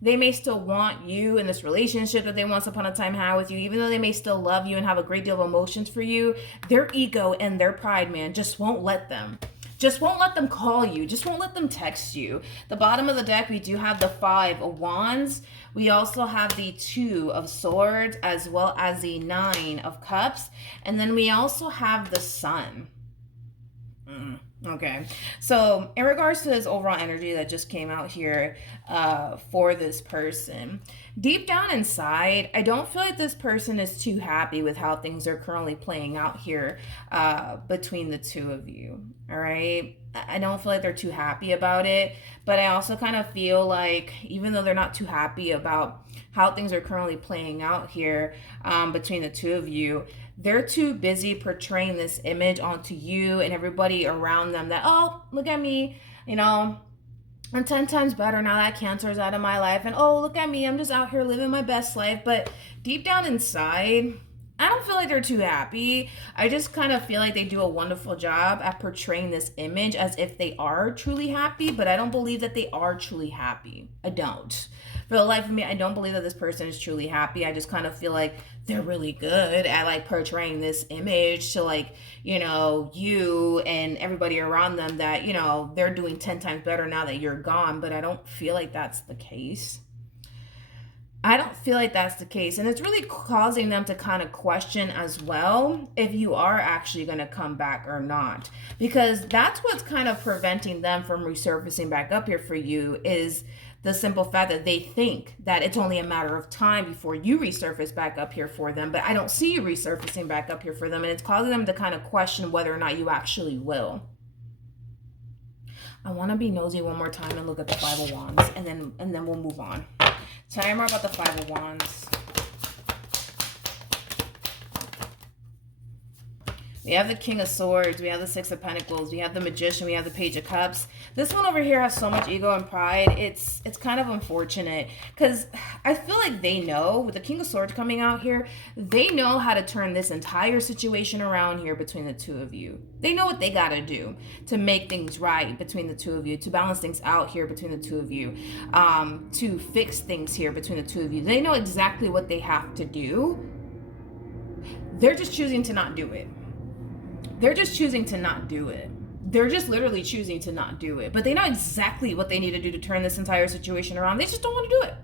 they may still want you in this relationship that they once upon a time had with you, even though they may still love you and have a great deal of emotions for you, their ego and their pride, man, just won't let them. Just won't let them call you. Just won't let them text you. The bottom of the deck, we do have the Five of Wands. We also have the Two of Swords, as well as the Nine of Cups. And then we also have the Sun. Okay. So in regards to this overall energy that just came out here for this person, deep down inside, I don't feel like this person is too happy with how things are currently playing out here between the two of you. All right. I don't feel like they're too happy about it, but I also kind of feel like even though they're not too happy about how things are currently playing out here between the two of you, they're too busy portraying this image onto you and everybody around them that, oh, look at me, you know, I'm 10 times better now that Cancer's out of my life. And oh, look at me, I'm just out here living my best life. But deep down inside, I don't feel like they're too happy. I just kind of feel like they do a wonderful job at portraying this image as if they are truly happy, but I don't believe that they are truly happy. I don't. For the life of me, I don't believe that this person is truly happy. I just kind of feel like they're really good at like portraying this image to like, you know, you and everybody around them that, you know, they're doing 10 times better now that you're gone, but I don't feel like that's the case. I don't feel like that's the case. And it's really causing them to kind of question as well if you are actually going to come back or not. Because that's what's kind of preventing them from resurfacing back up here for you, is the simple fact that they think that it's only a matter of time before you resurface back up here for them. But I don't see you resurfacing back up here for them. And it's causing them to kind of question whether or not you actually will. I want to be nosy one more time and look at the Five of Wands, and then we'll move on. Tell me more about the Five of Wands. We have the King of Swords, we have the Six of Pentacles, we have the Magician, we have the Page of Cups. This one over here has so much ego and pride. It's kind of unfortunate, because I feel like they know, with the King of Swords coming out here, they know how to turn this entire situation around here between the two of you. They know what they got to do to make things right between the two of you, to balance things out here between the two of you, to fix things here between the two of you. They know exactly what they have to do. They're just choosing to not do it. They're just choosing to not do it. They're just literally choosing to not do it. But they know exactly what they need to do to turn this entire situation around. They just don't want to do it.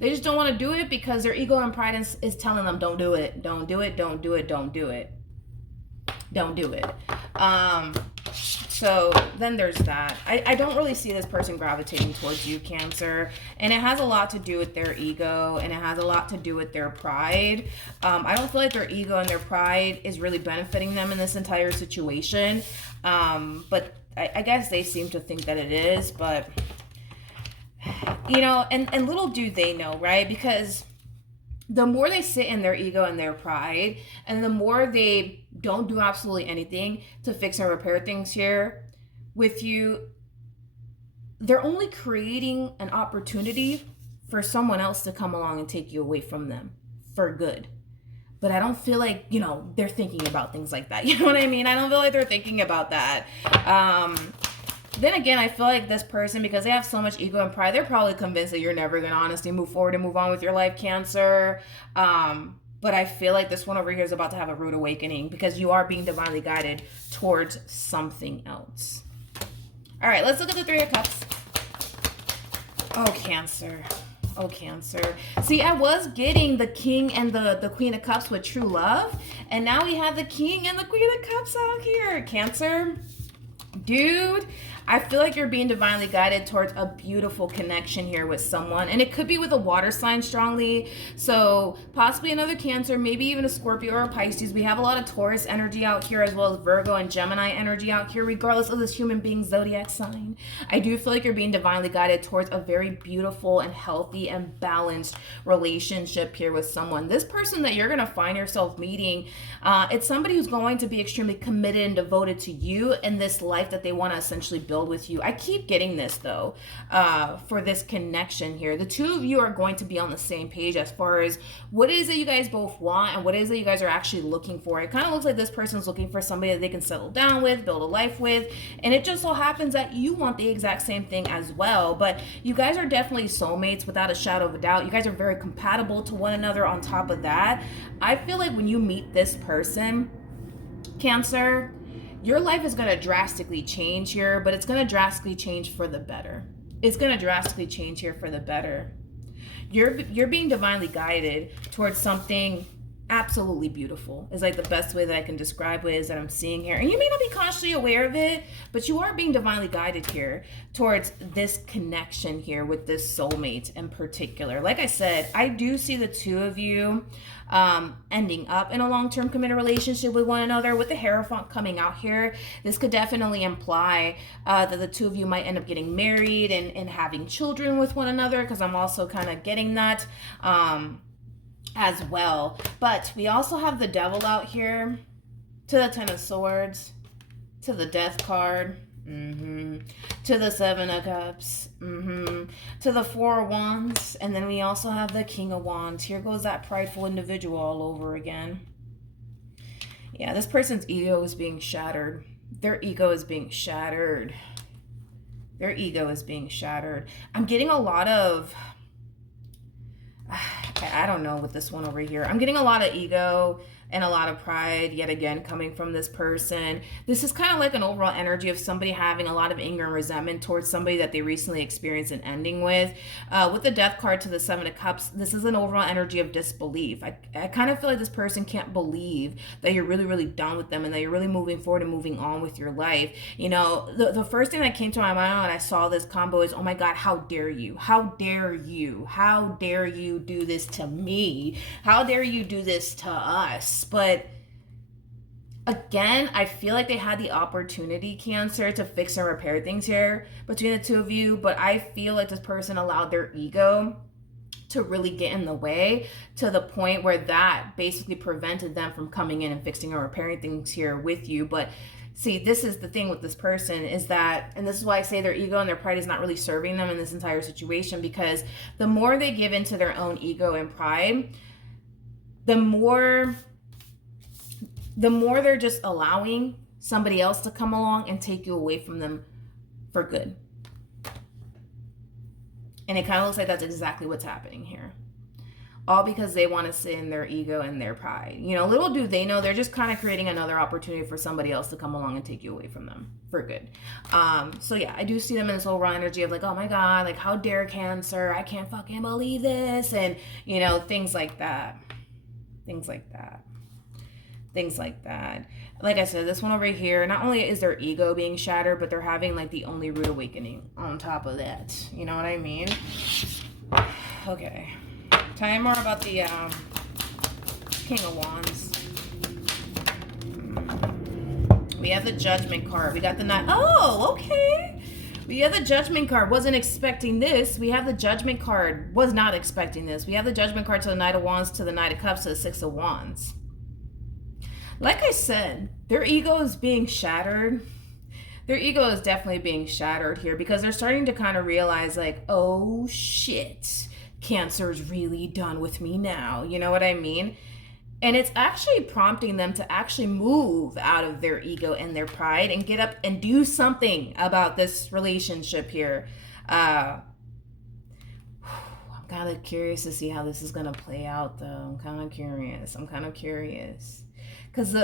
They just don't want to do it because their ego and pride is telling them, don't do it. Don't do it. Don't do it. Don't do it. Don't do it. So then there's that. I don't really see this person gravitating towards you, Cancer. And it has a lot to do with their ego, and it has a lot to do with their pride. I don't feel like their ego and their pride is really benefiting them in this entire situation. But I guess they seem to think that it is. But, you know, and little do they know, right? Because the more they sit in their ego and their pride, and the more they don't do absolutely anything to fix and repair things here with you, they're only creating an opportunity for someone else to come along and take you away from them for good. But I don't feel like, you know, they're thinking about things like that. You know what I mean? I don't feel like they're thinking about that. then again, I feel like this person, because they have so much ego and pride, they're probably convinced that you're never going to honestly move forward and move on with your life, Cancer. But I feel like this one over here is about to have a rude awakening because you are being divinely guided towards something else. All right, let's look at the Three of Cups. Oh, Cancer. Oh, Cancer. See, I was getting the King and the Queen of Cups with true love. And now we have the King and the Queen of Cups out here. Cancer. Dude, I feel like you're being divinely guided towards a beautiful connection here with someone. And it could be with a water sign strongly. So possibly another Cancer, maybe even a Scorpio or a Pisces. We have a lot of Taurus energy out here, as well as Virgo and Gemini energy out here, regardless of this human being's zodiac sign. I do feel like you're being divinely guided towards a very beautiful and healthy and balanced relationship here with someone. This person that you're going to find yourself meeting, it's somebody who's going to be extremely committed and devoted to you in this life that they want to essentially build with you. I keep getting this though, for this connection here. The two of you are going to be on the same page as far as what it is that you guys both want and what it is that you guys are actually looking for. It kind of looks like this person's looking for somebody that they can settle down with, build a life with, and it just so happens that you want the exact same thing as well. But you guys are definitely soulmates without a shadow of a doubt. You guys are very compatible to one another. On top of that, I feel like when you meet this person, Cancer, your life is going to drastically change here, but it's going to drastically change for the better. It's going to drastically change here for the better. You're being divinely guided towards something absolutely beautiful. Is like the best way that I can describe it is that I'm seeing here. And you may not be consciously aware of it, but you are being divinely guided here towards this connection here with this soulmate in particular. Like I said, I do see the two of you ending up in a long-term committed relationship with one another. With the Hierophant coming out here, this could definitely imply that the two of you might end up getting married and having children with one another, because I'm also kind of getting that as well. But we also have the Devil out here, to the Ten of Swords, to the Death card, to the Seven of Cups, to the Four of Wands, and then we also have the King of Wands. Here goes that prideful individual all over again. Yeah, this person's ego is being shattered. Their ego is being shattered. Their ego is being shattered. I'm getting a lot of, I don't know with this one over here. I'm getting a lot of ego and a lot of pride yet again coming from this person. This is kind of like an overall energy of somebody having a lot of anger and resentment towards somebody that they recently experienced an ending with. With the Death card to the Seven of Cups, this is an overall energy of disbelief. I kind of feel like this person can't believe that you're really, really done with them and that you're really moving forward and moving on with your life. You know, the first thing that came to my mind when I saw this combo is, oh my God, how dare you? How dare you? How dare you do this to me? How dare you do this to us? But again, I feel like they had the opportunity, Cancer, to fix and repair things here between the two of you, but I feel like this person allowed their ego to really get in the way to the point where that basically prevented them from coming in and fixing or repairing things here with you. But see, this is the thing with this person is that, and this is why I say their ego and their pride is not really serving them in this entire situation, because the more they give into their own ego and pride, the more they're just allowing somebody else to come along and take you away from them for good. And it kind of looks like that's exactly what's happening here. All because they want to sit in their ego and their pride. You know, little do they know they're just kind of creating another opportunity for somebody else to come along and take you away from them for good. So yeah, I do see them in this overall energy of like, oh my God, like how dare Cancer? I can't fucking believe this. And, you know, things like that. Things like that. Things like that. Like I said, this one over here, not only is their ego being shattered, but they're having like the only rude awakening on top of that. You know what I mean? Okay. Tell me more about the King of Wands. We have the Judgment card. We got the Knight. Oh, okay. We have the Judgment card. Wasn't expecting this. We have the Judgment card. Was not expecting this. We have the Judgment card to the Knight of Wands, to the Knight of Cups, to the Six of Wands. Like I said, their ego is being shattered. Their ego is definitely being shattered here because they're starting to kind of realize like, oh shit, Cancer's really done with me now. You know what I mean? And it's actually prompting them to actually move out of their ego and their pride and get up and do something about this relationship here. I'm kind of curious to see how this is going to play out, though. I'm kind of curious. Because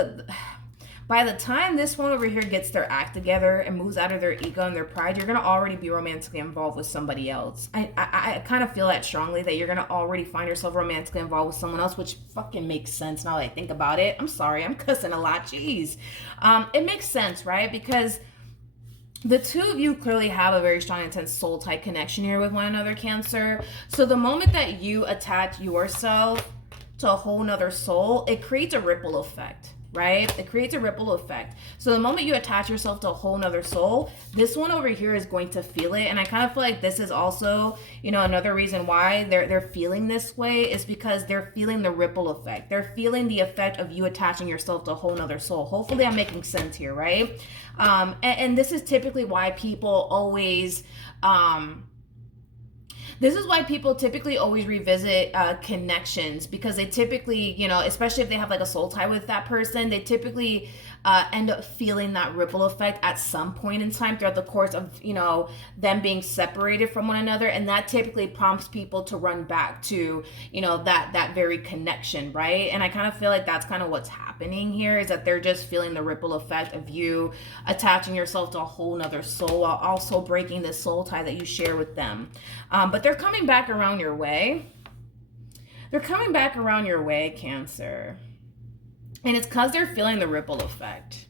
by the time this one over here gets their act together and moves out of their ego and their pride, you're going to already be romantically involved with somebody else. I kind of feel that strongly, that you're going to already find yourself romantically involved with someone else, which fucking makes sense now that I think about it. I'm sorry, I'm cussing a lot. Jeez. It makes sense, right? Because the two of you clearly have a very strong, intense soul type connection here with one another, Cancer. So the moment that you attach yourself to a whole nother soul, it creates a ripple effect. Right? It creates a ripple effect. So the moment you attach yourself to a whole nother soul, this one over here is going to feel it. And I kind of feel like this is also, you know, another reason why they're feeling this way is because they're feeling the ripple effect. They're feeling the effect of you attaching yourself to a whole nother soul. Hopefully I'm making sense here, right? And this is typically why people always, this is why people typically always revisit connections, because they typically, you know, especially if they have like a soul tie with that person, they typically end up feeling that ripple effect at some point in time throughout the course of, you know, them being separated from one another. And that typically prompts people to run back to, you know, that very connection, right? And I kind of feel like that's kind of what's happening here, is that they're just feeling the ripple effect of you attaching yourself to a whole nother soul while also breaking the soul tie that you share with them. But they're coming back around your way. They're coming back around your way, Cancer. And it's because they're feeling the ripple effect.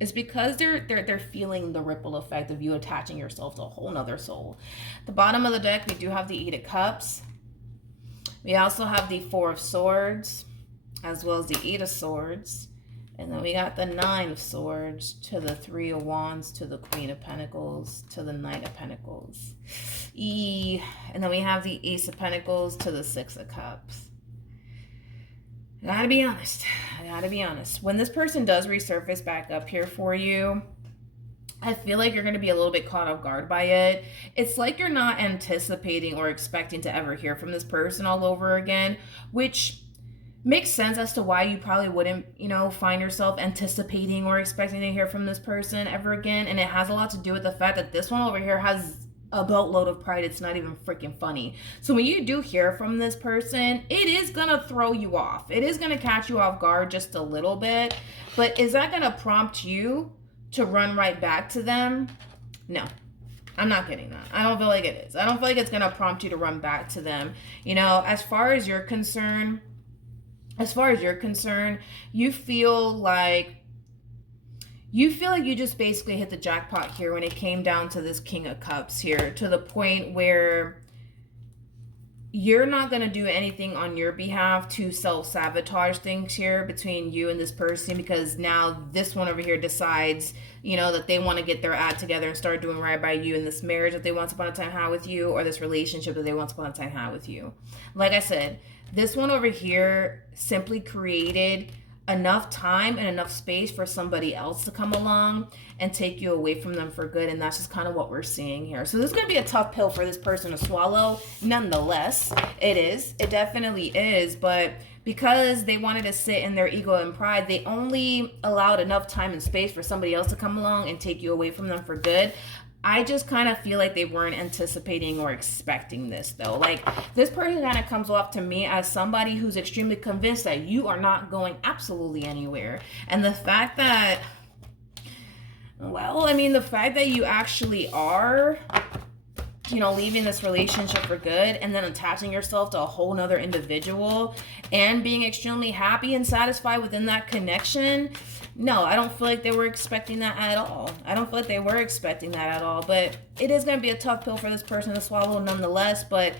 It's because they're feeling the ripple effect of you attaching yourself to a whole nother soul. The bottom of the deck, we do have the 8 of Cups. We also have the 4 of Swords, as well as the 8 of Swords. And then we got the 9 of Swords to the 3 of Wands to the Queen of Pentacles to the Knight of Pentacles. And then we have the Ace of Pentacles to the 6 of Cups. I gotta be honest. When this person does resurface back up here for you, I feel like you're going to be a little bit caught off guard by it. It's like you're not anticipating or expecting to ever hear from this person all over again, which makes sense as to why you probably wouldn't, you know, find yourself anticipating or expecting to hear from this person ever again. And it has a lot to do with the fact that this one over here has a boatload of pride. It's not even freaking funny. So when you do hear from this person, it is gonna throw you off. It is gonna catch you off guard just a little bit. But is that gonna prompt you to run right back to them? No, I'm not getting that. I don't feel like it is. I don't feel like it's gonna prompt you to run back to them. You know, as far as you're concerned, you feel like you just basically hit the jackpot here when it came down to this King of Cups here, to the point where you're not going to do anything on your behalf to self-sabotage things here between you and this person, because now this one over here decides, you know, that they want to get their act together and start doing right by you in this marriage that they once upon a time had with you, or this relationship that they once upon a time had with you. Like I said, this one over here simply created enough time and enough space for somebody else to come along and take you away from them for good. And that's just kind of what we're seeing here. So this is going to be a tough pill for this person to swallow. Nonetheless, it definitely is. But because they wanted to sit in their ego and pride, they only allowed enough time and space for somebody else to come along and take you away from them for good. I just kind of feel like they weren't anticipating or expecting this, though. Like, this person kind of comes off to me as somebody who's extremely convinced that you are not going absolutely anywhere. And the fact that, well, I mean, the fact that you actually are, you know, leaving this relationship for good and then attaching yourself to a whole nother individual and being extremely happy and satisfied within that connection. No, I don't feel like they were expecting that at all. But it is going to be a tough pill for this person to swallow nonetheless. But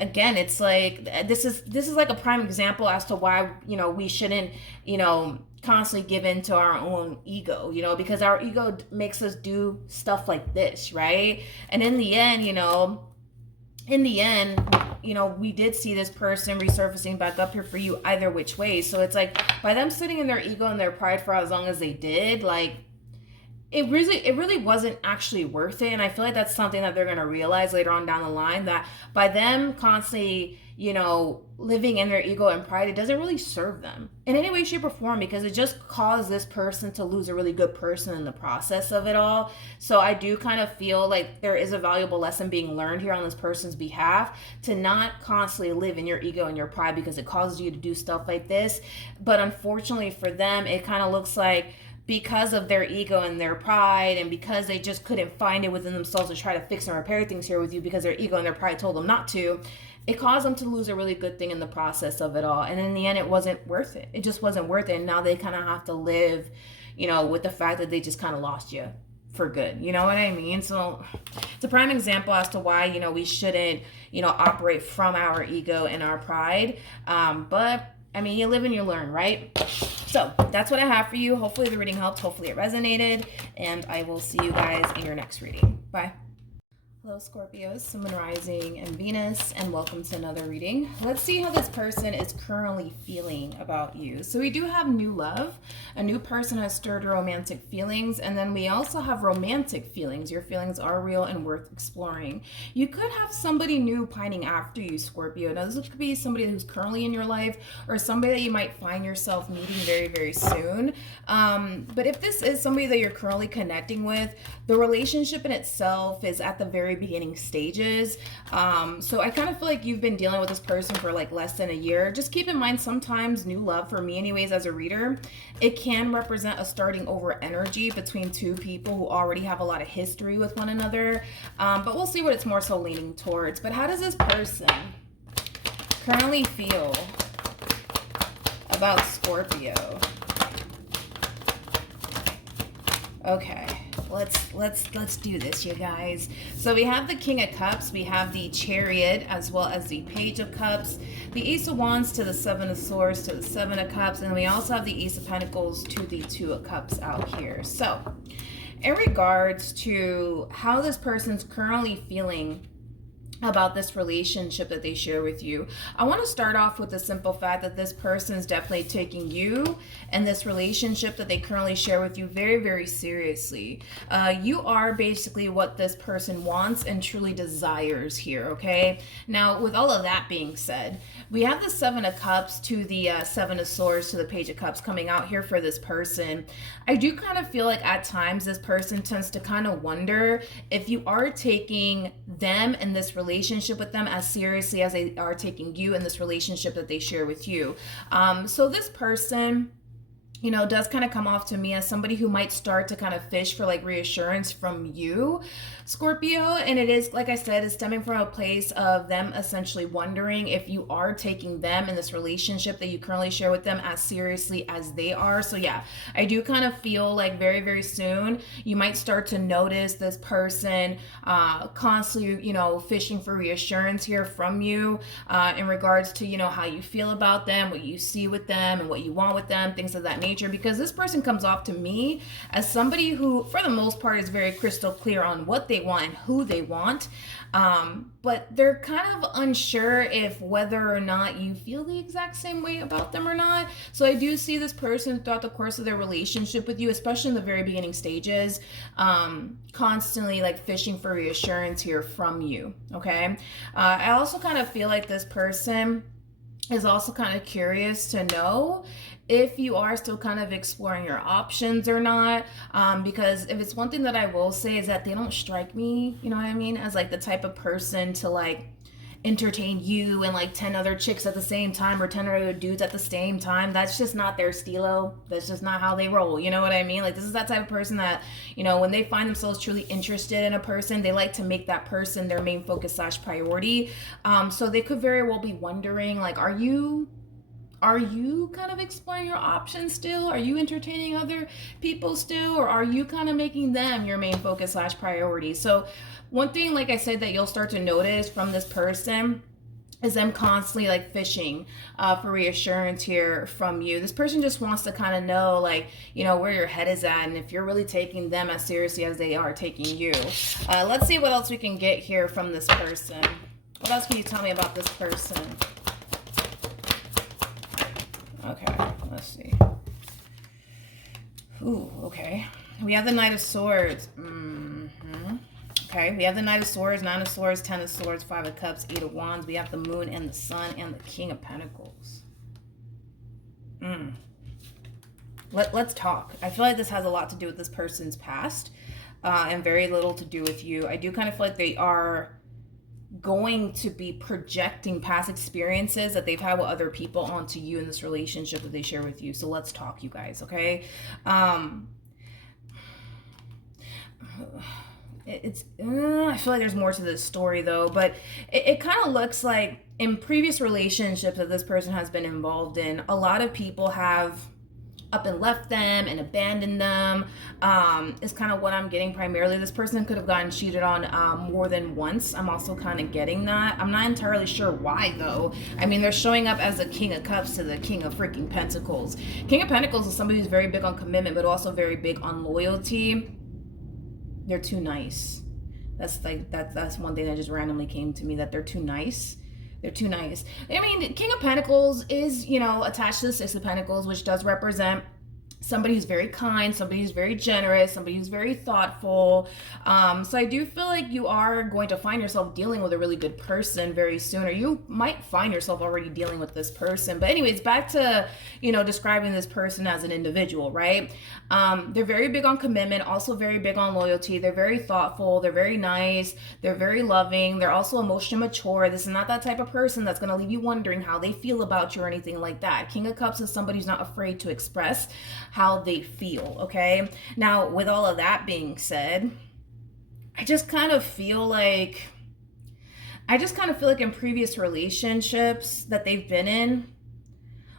again, it's like, this is like a prime example as to why, you know, we shouldn't, you know, constantly give in to our own ego, you know, because our ego makes us do stuff like this, right? And in the end, you know, we did see this person resurfacing back up here for you either which way. So it's like, by them sitting in their ego and their pride for as long as they did, like, it really wasn't actually worth it. And I feel like that's something that they're going to realize later on down the line, that by them constantly, you know, living in their ego and pride, it doesn't really serve them in any way, shape, or form, because it just caused this person to lose a really good person in the process of it all. So I do kind of feel like there is a valuable lesson being learned here on this person's behalf, to not constantly live in your ego and your pride, because it causes you to do stuff like this. But unfortunately for them, it kind of looks like, because of their ego and their pride, and because they just couldn't find it within themselves to try to fix and repair things here with you, because their ego and their pride told them not to, it caused them to lose a really good thing in the process of it all. And in the end, it wasn't worth it. It just wasn't worth it. And now they kind of have to live, you know, with the fact that they just kind of lost you for good. You know what I mean? So it's a prime example as to why, you know, we shouldn't, you know, operate from our ego and our pride. But I mean, you live and you learn, right? So that's what I have for you. Hopefully the reading helped. Hopefully it resonated. And I will see you guys in your next reading. Bye. Hello, Scorpios, Sun, Moon, Rising, and Venus, and welcome to another reading. Let's see how this person is currently feeling about you. So we do have new love. A new person has stirred romantic feelings, and then we also have romantic feelings. Your feelings are real and worth exploring. You could have somebody new pining after you, Scorpio. Now, this could be somebody who's currently in your life, or somebody that you might find yourself meeting very, very soon. But if this is somebody that you're currently connecting with, the relationship in itself is at the very beginning stages. So I kind of feel like you've been dealing with this person for like less than a year. Just keep in mind, sometimes new love, for me anyways as a reader, it can represent a starting over energy between two people who already have a lot of history with one another. But we'll see what it's more so leaning towards. But how does this person currently feel about Scorpio? Okay. Let's do this, you guys. So we have the King of Cups, we have the Chariot, as well as the Page of Cups, the Ace of Wands to the Seven of Swords to the Seven of Cups, and we also have the Ace of Pentacles to the Two of Cups out here. So in regards to how this person's currently feeling about this relationship that they share with you, I want to start off with the simple fact that this person is definitely taking you and this relationship that they currently share with you very, very seriously. You are basically what this person wants and truly desires here, okay? Now, with all of that being said, we have the Seven of Cups to the Seven of Swords to the Page of Cups coming out here for this person. I do kind of feel like at times this person tends to kind of wonder if you are taking them and this relationship with them as seriously as they are taking you and this relationship that they share with you. So this person, you know, does kind of come off to me as somebody who might start to kind of fish for like reassurance from you, Scorpio. And it is, like I said, is stemming from a place of them essentially wondering if you are taking them in this relationship that you currently share with them as seriously as they are. So yeah, I do kind of feel like very, very soon you might start to notice this person constantly, you know, fishing for reassurance here from you in regards to, you know, how you feel about them, what you see with them, and what you want with them, things of that nature. Because this person comes off to me as somebody who, for the most part, is very crystal clear on what they want and who they want. But they're kind of unsure if whether or not you feel the exact same way about them or not. So I do see this person throughout the course of their relationship with you, especially in the very beginning stages, constantly like fishing for reassurance here from you. Okay. I also kind of feel like this person is also kind of curious to know if you are still kind of exploring your options or not, because if it's one thing that I will say is that they don't strike me, you know what I mean, as like the type of person to like entertain you and like 10 other chicks at the same time, or 10 other dudes at the same time. That's just not their stilo. That's just not how they roll. You know what I mean? Like, this is that type of person that, you know, when they find themselves truly interested in a person, they like to make that person their main focus / priority. So they could very well be wondering, like, are you kind of exploring your options still? Are you entertaining other people still? Or are you kind of making them your main focus / priority? So one thing, like I said, that you'll start to notice from this person is them constantly like fishing for reassurance here from you. This person just wants to kind of know, like, you know, where your head is at and if you're really taking them as seriously as they are taking you. Let's see what else we can get here from this person. What else can you tell me about this person? Okay, let's see. Ooh, okay. We have the Knight of Swords. Okay, we have the Knight of Swords, Nine of Swords, Ten of Swords, Five of Cups, Eight of Wands. We have the Moon and the Sun and the King of Pentacles. Let's talk. I feel like this has a lot to do with this person's past and very little to do with you. I do kind of feel like they are going to be projecting past experiences that they've had with other people onto you in this relationship that they share with you. So let's talk, you guys, okay? I feel like there's more to this story though, but it kind of looks like in previous relationships that this person has been involved in, a lot of people have up and left them and abandoned them. Is kind of what I'm getting primarily. This person could have gotten cheated on more than once. I'm also kind of getting that. I'm not entirely sure why though. I mean, they're showing up as the King of Cups to the King of freaking Pentacles. King of Pentacles is somebody who's very big on commitment, but also very big on loyalty. They're too nice. That's one thing that just randomly came to me, that they're too nice. They're too nice. I mean, King of Pentacles is, you know, attached to the Six of Pentacles, which does represent somebody who's very kind, somebody who's very generous, somebody who's very thoughtful. So I do feel like you are going to find yourself dealing with a really good person very soon, or you might find yourself already dealing with this person. But anyways, back to, you know, describing this person as an individual, right? They're very big on commitment, also very big on loyalty. They're very thoughtful. They're very nice. They're very loving. They're also emotionally mature. This is not that type of person that's going to leave you wondering how they feel about you or anything like that. King of Cups is somebody who's not afraid to express how they feel, okay? Now, with all of that being said, I just kind of feel like in previous relationships that they've been in,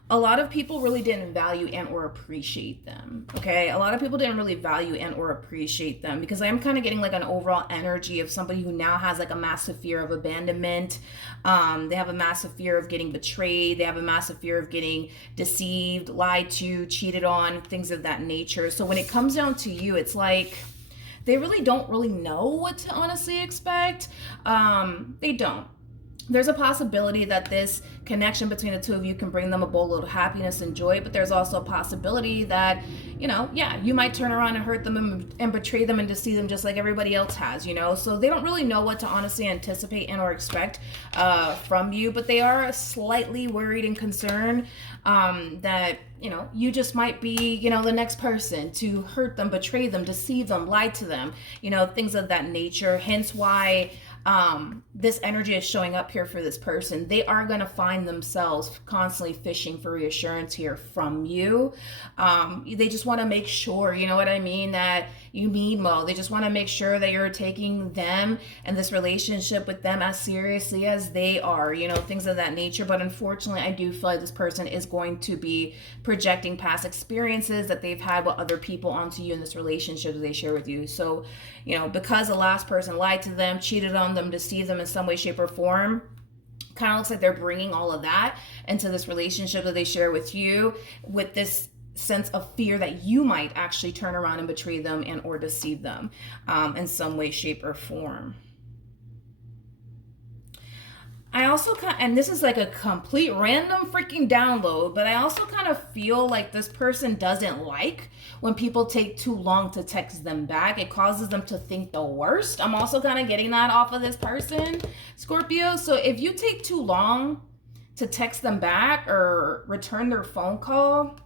a lot of people really didn't value and or appreciate them, okay? A lot of people didn't really value and or appreciate them, because I'm kind of getting like an overall energy of somebody who now has like a massive fear of abandonment. They have a massive fear of getting betrayed. They have a massive fear of getting deceived, lied to, cheated on, things of that nature. So when it comes down to you, it's like they really don't really know what to honestly expect. They don't. There's a possibility that this connection between the two of you can bring them a boatload of happiness and joy, but there's also a possibility that, you know, yeah, you might turn around and hurt them and betray them and deceive them just like everybody else has, you know? So they don't really know what to honestly anticipate and or expect from you, but they are slightly worried and concerned that, you know, you just might be, you know, the next person to hurt them, betray them, deceive them, lie to them, you know, things of that nature. Hence why this energy is showing up here for this person. They are going to find themselves constantly fishing for reassurance here from you. They just want to make sure, you know what I mean, that you mean well. They just want to make sure that you're taking them and this relationship with them as seriously as they are, you know, things of that nature. But unfortunately, I do feel like this person is going to be projecting past experiences that they've had with other people onto you in this relationship that they share with you. So, you know, because the last person lied to them, cheated on them, deceived them in some way, shape, or form, kind of looks like they're bringing all of that into this relationship that they share with you, with this sense of fear that you might actually turn around and betray them and or deceive them in some way, shape, or form. I also and this is like a complete random freaking download, but I also kind of feel like this person doesn't like when people take too long to text them back. It causes them to think the worst. I'm also kind of getting that off of this person, Scorpio. So if you take too long to text them back or return their phone call,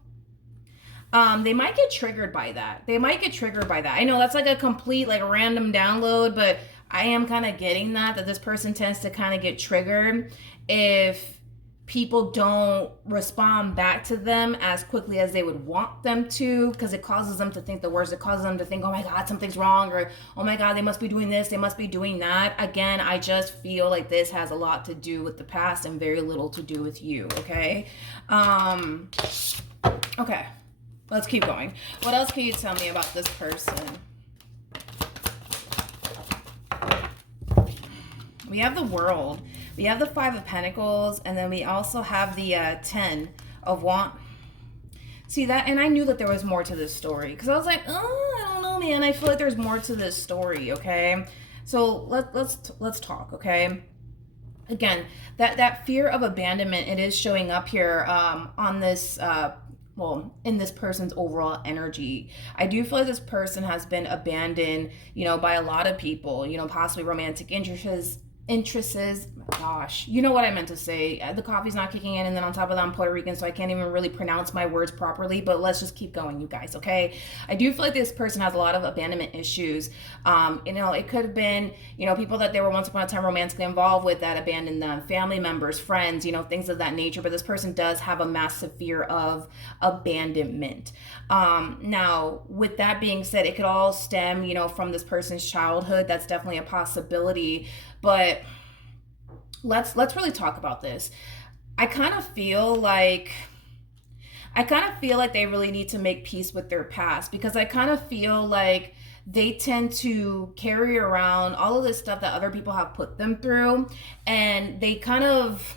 they might get triggered by that. I know that's like a complete like random download, but I am kind of getting that this person tends to kind of get triggered if people don't respond back to them as quickly as they would want them to, because it causes them to think the worst. It causes them to think, oh my God, something's wrong, or oh my God, they must be doing this, they must be doing that. Again, I just feel like this has a lot to do with the past and very little to do with you, okay? Okay, let's keep going. What else can you tell me about this person? We have the World, we have the Five of Pentacles, and then we also have the 10 of Wands. See that? And I knew that there was more to this story, because I was like, oh, I don't know, man. I feel like there's more to this story, okay? So let's talk, okay? Again, that fear of abandonment, it is showing up here on this well, in this person's overall energy. I do feel like this person has been abandoned, by a lot of people, possibly romantic interests. Gosh, you know what I meant to say. The coffee's not kicking in, and then on top of that, I'm Puerto Rican, so I can't even really pronounce my words properly, but let's just keep going, you guys, okay? I do feel like this person has a lot of abandonment issues. It could have been, people that they were once upon a time romantically involved with that abandoned them, family members, friends, things of that nature, but this person does have a massive fear of abandonment. Now, with that being said, it could all stem, from this person's childhood. That's definitely a possibility, but let's really talk about this. I kind of feel like they really need to make peace with their past, because I kind of feel like they tend to carry around all of this stuff that other people have put them through, and they kind of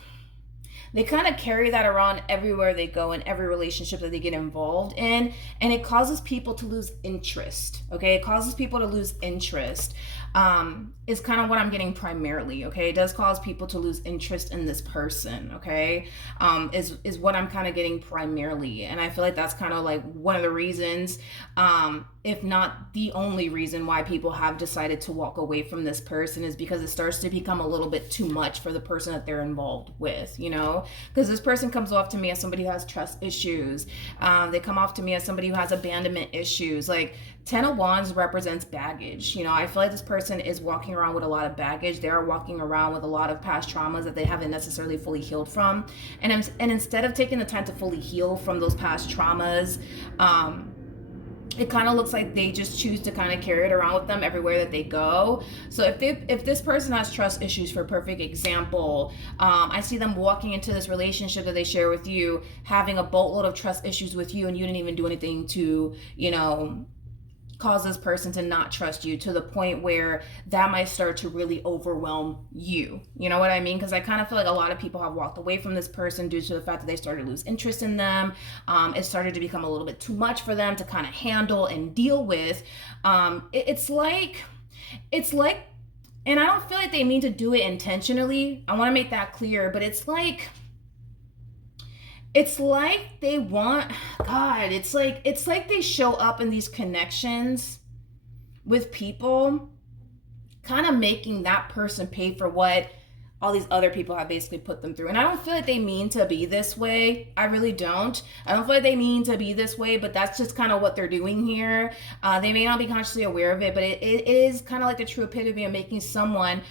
carry that around everywhere they go, in every relationship that they get involved in, and it causes people to lose interest. Okay, it causes people to lose interest. Is kind of what I'm getting primarily. Okay, it does cause people to lose interest in this person. Okay, is what I'm kind of getting primarily, and I feel like that's kind of like one of the reasons, if not the only reason, why people have decided to walk away from this person, is because it starts to become a little bit too much for the person that they're involved with. Because this person comes off to me as somebody who has trust issues. They come off to me as somebody who has abandonment issues. Like, 10 of Wands represents baggage. I feel like this person is walking around with a lot of baggage. They are walking around with a lot of past traumas that they haven't necessarily fully healed from. And instead of taking the time to fully heal from those past traumas, it kind of looks like they just choose to kind of carry it around with them everywhere that they go. So if this person has trust issues, for a perfect example, I see them walking into this relationship that they share with you, having a boatload of trust issues with you, and you didn't even do anything to, cause this person to not trust you, to the point where that might start to really overwhelm you. You know what I mean? Because I kind of feel like a lot of people have walked away from this person due to the fact that they started to lose interest in them. It started to become a little bit too much for them to kind of handle and deal with. It's like, and I don't feel like they mean to do it intentionally. I want to make that clear, but it's like they want, God, it's like they show up in these connections with people, kind of making that person pay for what all these other people have basically put them through. And I don't feel like they mean to be this way. I really don't. I don't feel like they mean to be this way, but that's just kind of what they're doing here. They may not be consciously aware of it, but it is kind of like the true epitome of making someone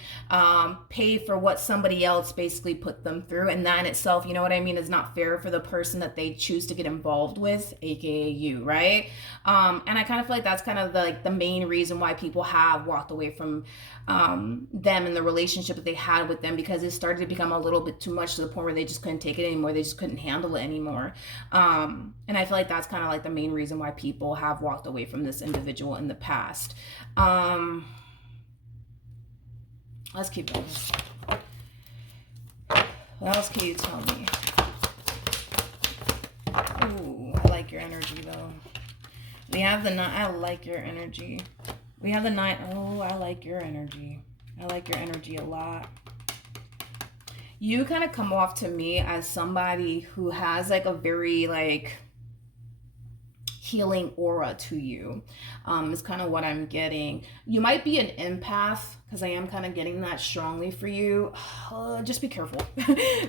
pay for what somebody else basically put them through. And that in itself, you know what I mean, is not fair for the person that they choose to get involved with, aka you, right? And I kind of feel like that's kind of the main reason why people have walked away from them and the relationship that they had with them, because it started to become a little bit too much, to the point where they just couldn't take it anymore. They just couldn't handle it anymore. And I feel like that's kind of like the main reason why people have walked away from this individual in the past. Let's keep going. What else can you tell me? Ooh, I like your energy though. We have the 9. I like your energy. We have the 9. Oh, I like your energy. I like your energy a lot. You kind of come off to me as somebody who has like a very like healing aura to you, is kind of what I'm getting. You might be an empath, because I am kind of getting that strongly for you. Just be careful.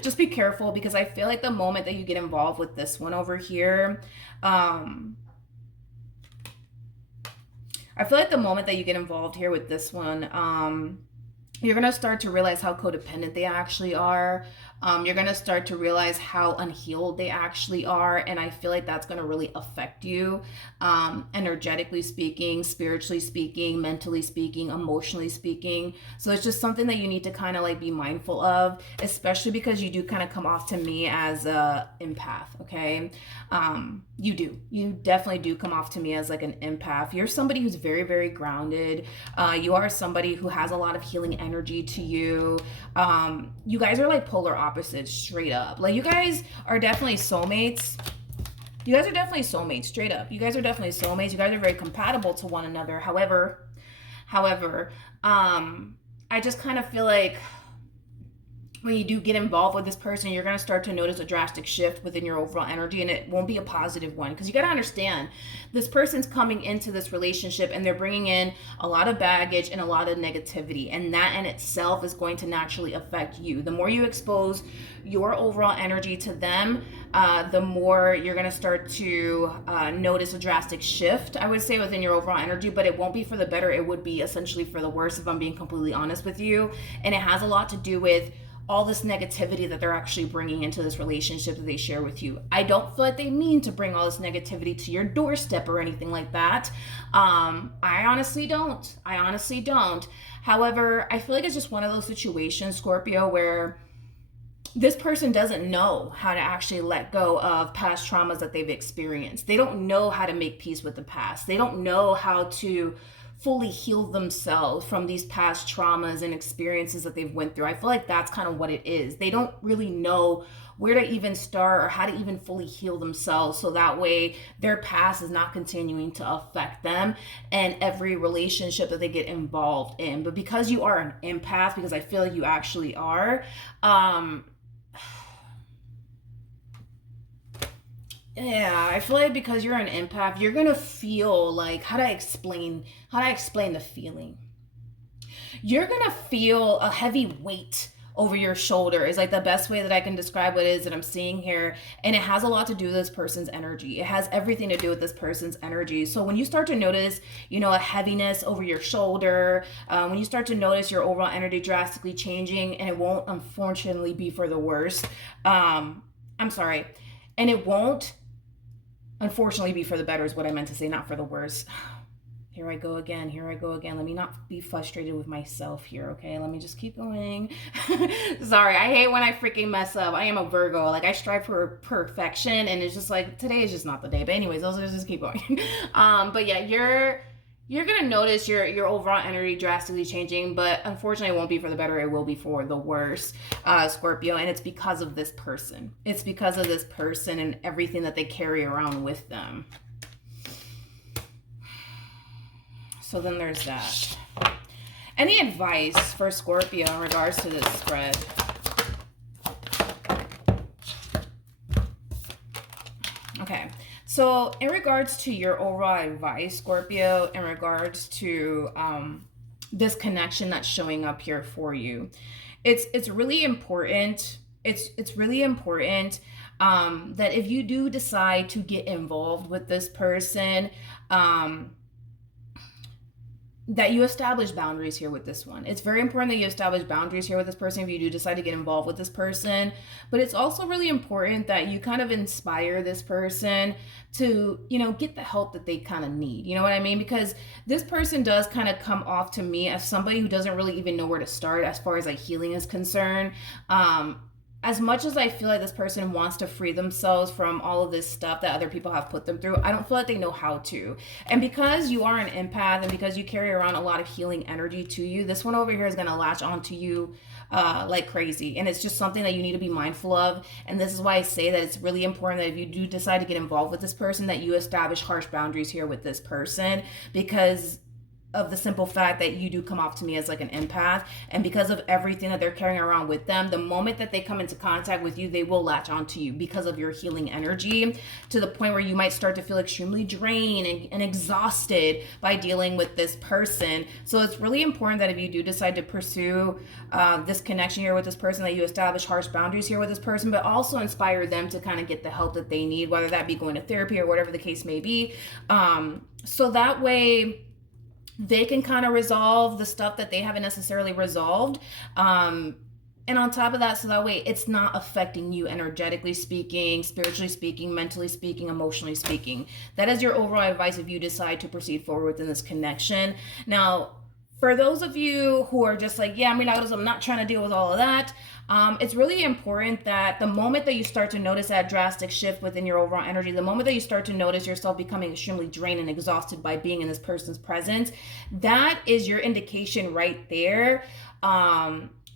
Just be careful, because I feel like the moment that you get involved with this one over here, I feel like the moment that you get involved here with this one, you're going to start to realize how codependent they actually are. You're going to start to realize how unhealed they actually are. And I feel like that's going to really affect you, energetically speaking, spiritually speaking, mentally speaking, emotionally speaking. So it's just something that you need to kind of like be mindful of, especially because you do kind of come off to me as a empath. Okay. You definitely do come off to me as like an empath. You're somebody who's very, very grounded. You are somebody who has a lot of healing energy to you. You guys are like polar opposites, straight up. Like, you guys are definitely soulmates. You guys are definitely soulmates, straight up. You guys are definitely soulmates. You guys are very compatible to one another. However, I just kind of feel like when you do get involved with this person, you're going to start to notice a drastic shift within your overall energy, and it won't be a positive one, because you got to understand this person's coming into this relationship and they're bringing in a lot of baggage and a lot of negativity, and that in itself is going to naturally affect you. The more you expose your overall energy to them, the more you're going to start to notice a drastic shift, I would say, within your overall energy. But it won't be for the better. It would be essentially for the worse, if I'm being completely honest with you. And it has a lot to do with all this negativity that they're actually bringing into this relationship that they share with you. I don't feel like they mean to bring all this negativity to your doorstep or anything like that. I honestly don't. However, I feel like it's just one of those situations, Scorpio, where this person doesn't know how to actually let go of past traumas that they've experienced. They don't know how to make peace with the past. They don't know how to fully heal themselves from these past traumas and experiences that they've went through. I feel like that's kind of what it is. They don't really know where to even start or how to even fully heal themselves, so that way their past is not continuing to affect them and every relationship that they get involved in. But because you are an empath, because I feel like you actually are, yeah, I feel like because you're an empath, you're gonna feel like, how do I explain the feeling? You're gonna feel a heavy weight over your shoulder, is like the best way that I can describe what it is that I'm seeing here. And it has a lot to do with this person's energy. It has everything to do with this person's energy. So when you start to notice, a heaviness over your shoulder, when you start to notice your overall energy drastically changing, and it won't unfortunately be for the worse. And it won't unfortunately be for the better, is what I meant to say, not for the worse. Here I go again. Let me not be frustrated with myself here, okay? Let me just keep going. Sorry, I hate when I freaking mess up. I am a Virgo. Like, I strive for perfection, and it's just like, today is just not the day. But anyways, let's just keep going. But yeah, you're going to notice your overall energy drastically changing, but unfortunately it won't be for the better. It will be for the worse, Scorpio. And it's because of this person. It's because of this person and everything that they carry around with them. So then there's that. Any advice for Scorpio in regards to this spread? Okay. So in regards to your overall advice, Scorpio, in regards to this connection that's showing up here for you, it's really important. It's really important that if you do decide to get involved with this person, that you establish boundaries here with this one. It's very important that you establish boundaries here with this person if you do decide to get involved with this person. But it's also really important that you kind of inspire this person to, get the help that they kind of need. You know what I mean? Because this person does kind of come off to me as somebody who doesn't really even know where to start as far as like healing is concerned. As much as I feel like this person wants to free themselves from all of this stuff that other people have put them through, I don't feel like they know how to. And because you are an empath and because you carry around a lot of healing energy to you, this one over here is going to latch onto you like crazy. And it's just something that you need to be mindful of. And this is why I say that it's really important that if you do decide to get involved with this person, that you establish harsh boundaries here with this person, because of the simple fact that you do come off to me as like an empath, and because of everything that they're carrying around with them, the moment that they come into contact with you, they will latch onto you because of your healing energy, to the point where you might start to feel extremely drained and exhausted by dealing with this person. So it's really important that if you do decide to pursue this connection here with this person, that you establish harsh boundaries here with this person, but also inspire them to kind of get the help that they need, whether that be going to therapy or whatever the case may be. So that way they can kind of resolve the stuff that they haven't necessarily resolved. And on top of that, so that way it's not affecting you energetically speaking, spiritually speaking, mentally speaking, emotionally speaking. That is your overall advice if you decide to proceed forward within this connection. Now, for those of you who are just like, yeah, Milagros, I'm not trying to deal with all of that. It's really important that the moment that you start to notice that drastic shift within your overall energy, the moment that you start to notice yourself becoming extremely drained and exhausted by being in this person's presence, that is your indication right there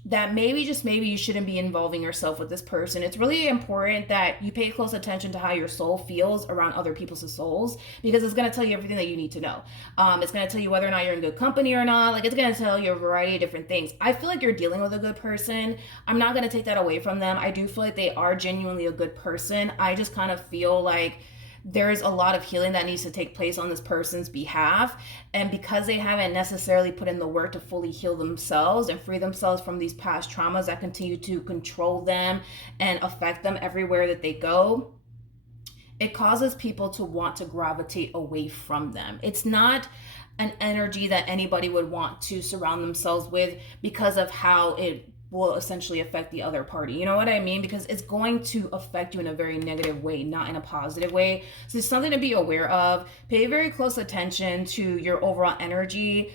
that maybe, just maybe, you shouldn't be involving yourself with this person. It's really important that you pay close attention to how your soul feels around other people's souls, because it's going to tell you everything that you need to know. It's going to tell you whether or not you're in good company or not. Like, it's going to tell you a variety of different things. I feel like you're dealing with a good person. I'm not going to take that away from them. I do feel like they are genuinely a good person. I just kind of feel like there's a lot of healing that needs to take place on this person's behalf. And because they haven't necessarily put in the work to fully heal themselves and free themselves from these past traumas that continue to control them and affect them everywhere that they go, it causes people to want to gravitate away from them. It's not an energy that anybody would want to surround themselves with, because of how it will essentially affect the other party. You know what I mean? Because it's going to affect you in a very negative way, not in a positive way. So it's something to be aware of. Pay very close attention to your overall energy,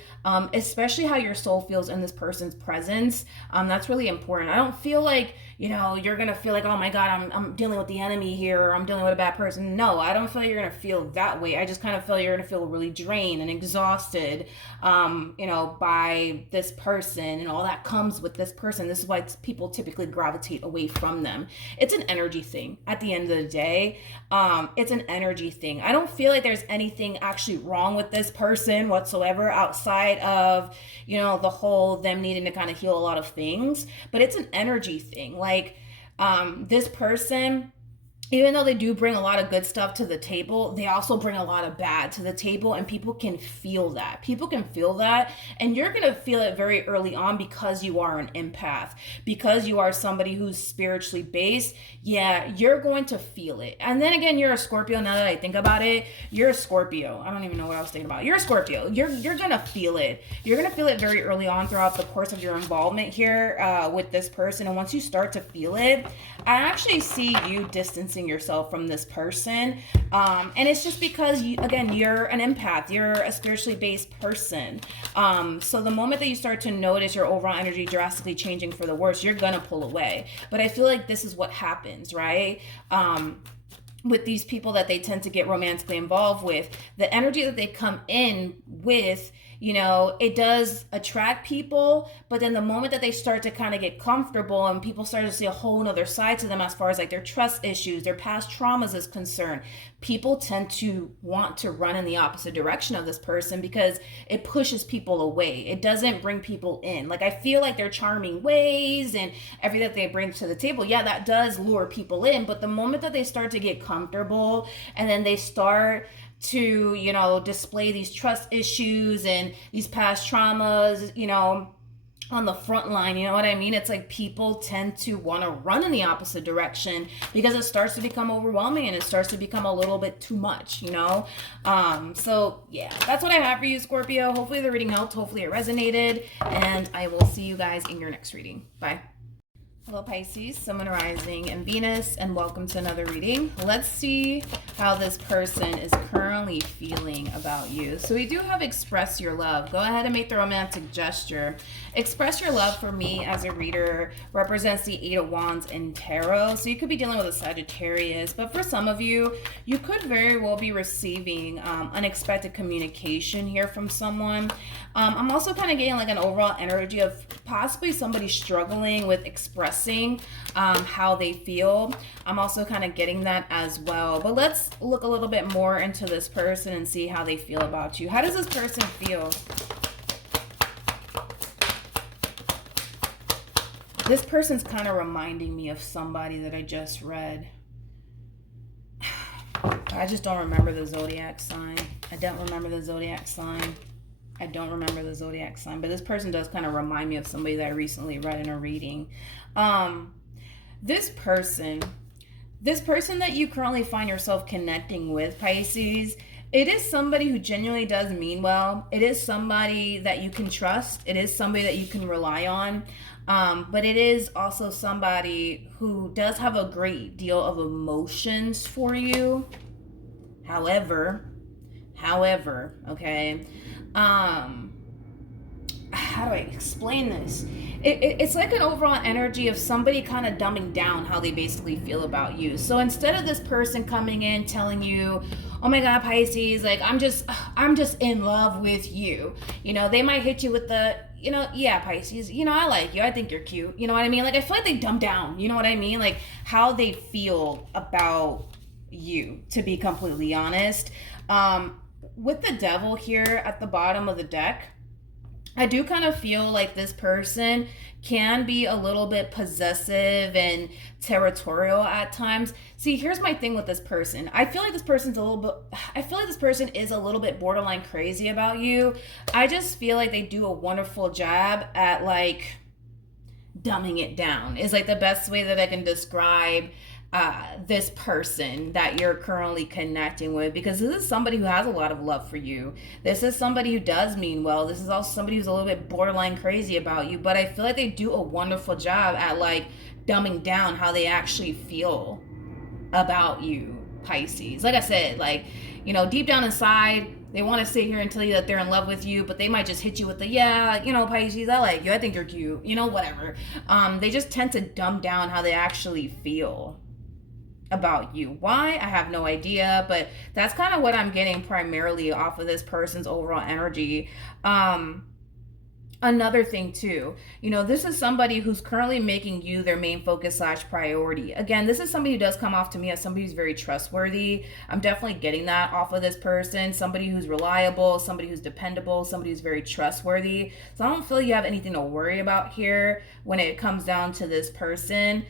especially how your soul feels in this person's presence. That's really important. I don't feel like, you know, you're going to feel like, oh my God, I'm dealing with the enemy here, or I'm dealing with a bad person. No, I don't feel like you're going to feel that way. I just kind of feel you're going to feel really drained and exhausted, you know, by this person and all that comes with this person. This is why people typically gravitate away from them. It's an energy thing at the end of the day. It's an energy thing. I don't feel like there's anything actually wrong with this person whatsoever, outside of, you know, the whole them needing to kind of heal a lot of things. But it's an energy thing. Like, this person, even though they do bring a lot of good stuff to the table, they also bring a lot of bad to the table, and people can feel that. People can feel that, and you're going to feel it very early on, because you are an empath, because you are somebody who's spiritually based. Yeah, you're going to feel it. And then again, you're a Scorpio. Now that I think about it, you're a Scorpio. I don't even know what I was thinking about. You're a Scorpio. You're going to feel it. You're going to feel it very early on throughout the course of your involvement here with this person. And once you start to feel it, I actually see you distancing yourself from this person, and it's just because you're an empath, you're a spiritually based person, so the moment that you start to notice your overall energy drastically changing for the worse, you're gonna pull away. But I feel like this is what happens, right? With these people that they tend to get romantically involved with, the energy that they come in with, you know, it does attract people, but then the moment that they start to kind of get comfortable and people start to see a whole nother side to them as far as like their trust issues, their past traumas is concerned, people tend to want to run in the opposite direction of this person, because it pushes people away. It doesn't bring people in. Like, I feel like their charming ways and everything that they bring to the table, yeah, that does lure people in, but the moment that they start to get comfortable and then they start to, you know, display these trust issues and these past traumas, you know, on the front line, you know what I mean? It's like people tend to want to run in the opposite direction, because it starts to become overwhelming and it starts to become a little bit too much, you know? So yeah, that's what I have for you, Scorpio. Hopefully the reading helped. Hopefully it resonated, and I will see you guys in your next reading. Bye. Hello Pisces, Sun, Moon, Rising, and Venus, and welcome to another reading. Let's see how this person is currently feeling about you. So we do have express your love. Go ahead and make the romantic gesture. Express your love for me as a reader represents the 8 of Wands in tarot. So you could be dealing with a Sagittarius, but for some of you, you could very well be receiving unexpected communication here from someone. I'm also kind of getting like an overall energy of possibly somebody struggling with expressing how they feel. I'm also kind of getting that as well. But let's look a little bit more into this person and see how they feel about you. How does this person feel? This person's kind of reminding me of somebody that I just read. I just don't remember the zodiac sign. I don't remember the zodiac sign. But this person does kind of remind me of somebody that I recently read in a reading. This person that you currently find yourself connecting with, Pisces, it is somebody who genuinely does mean well. It is somebody that you can trust. It is somebody that you can rely on. But it is also somebody who does have a great deal of emotions for you. However, okay, how do I explain this? It's like an overall energy of somebody kind of dumbing down how they basically feel about you. So instead of this person coming in telling you, oh my God, Pisces, like I'm just in love with you. You know, they might hit you with the, you know, yeah, Pisces, you know, I like you. I think you're cute. You know what I mean? Like I feel like they dumb down. You know what I mean? Like how they feel about you, to be completely honest. With the devil here at the bottom of the deck, I do kind of feel like this person can be a little bit possessive and territorial at times. See, here's my thing with this person. I feel like this person is a little bit borderline crazy about you. I just feel like they do a wonderful job at like dumbing it down is like the best way that I can describe this person that you're currently connecting with, because this is somebody who has a lot of love for you. This is somebody who does mean well. This is also somebody who's a little bit borderline crazy about you, but I feel like they do a wonderful job at like dumbing down how they actually feel about you, Pisces. Like I said, like, you know, deep down inside, they want to sit here and tell you that they're in love with you, but they might just hit you with the, yeah, you know, Pisces, I like you. I think you're cute. You know, whatever. They just tend to dumb down how they actually feel about you. Why? I have no idea, but that's kind of what I'm getting primarily off of this person's overall energy. Another thing too, you know, this is somebody who's currently making you their main focus / priority. Again, this is somebody who does come off to me as somebody who's very trustworthy. I'm definitely getting that off of this person. Somebody who's reliable, somebody who's dependable, somebody who's very trustworthy. So I don't feel you have anything to worry about here when it comes down to this person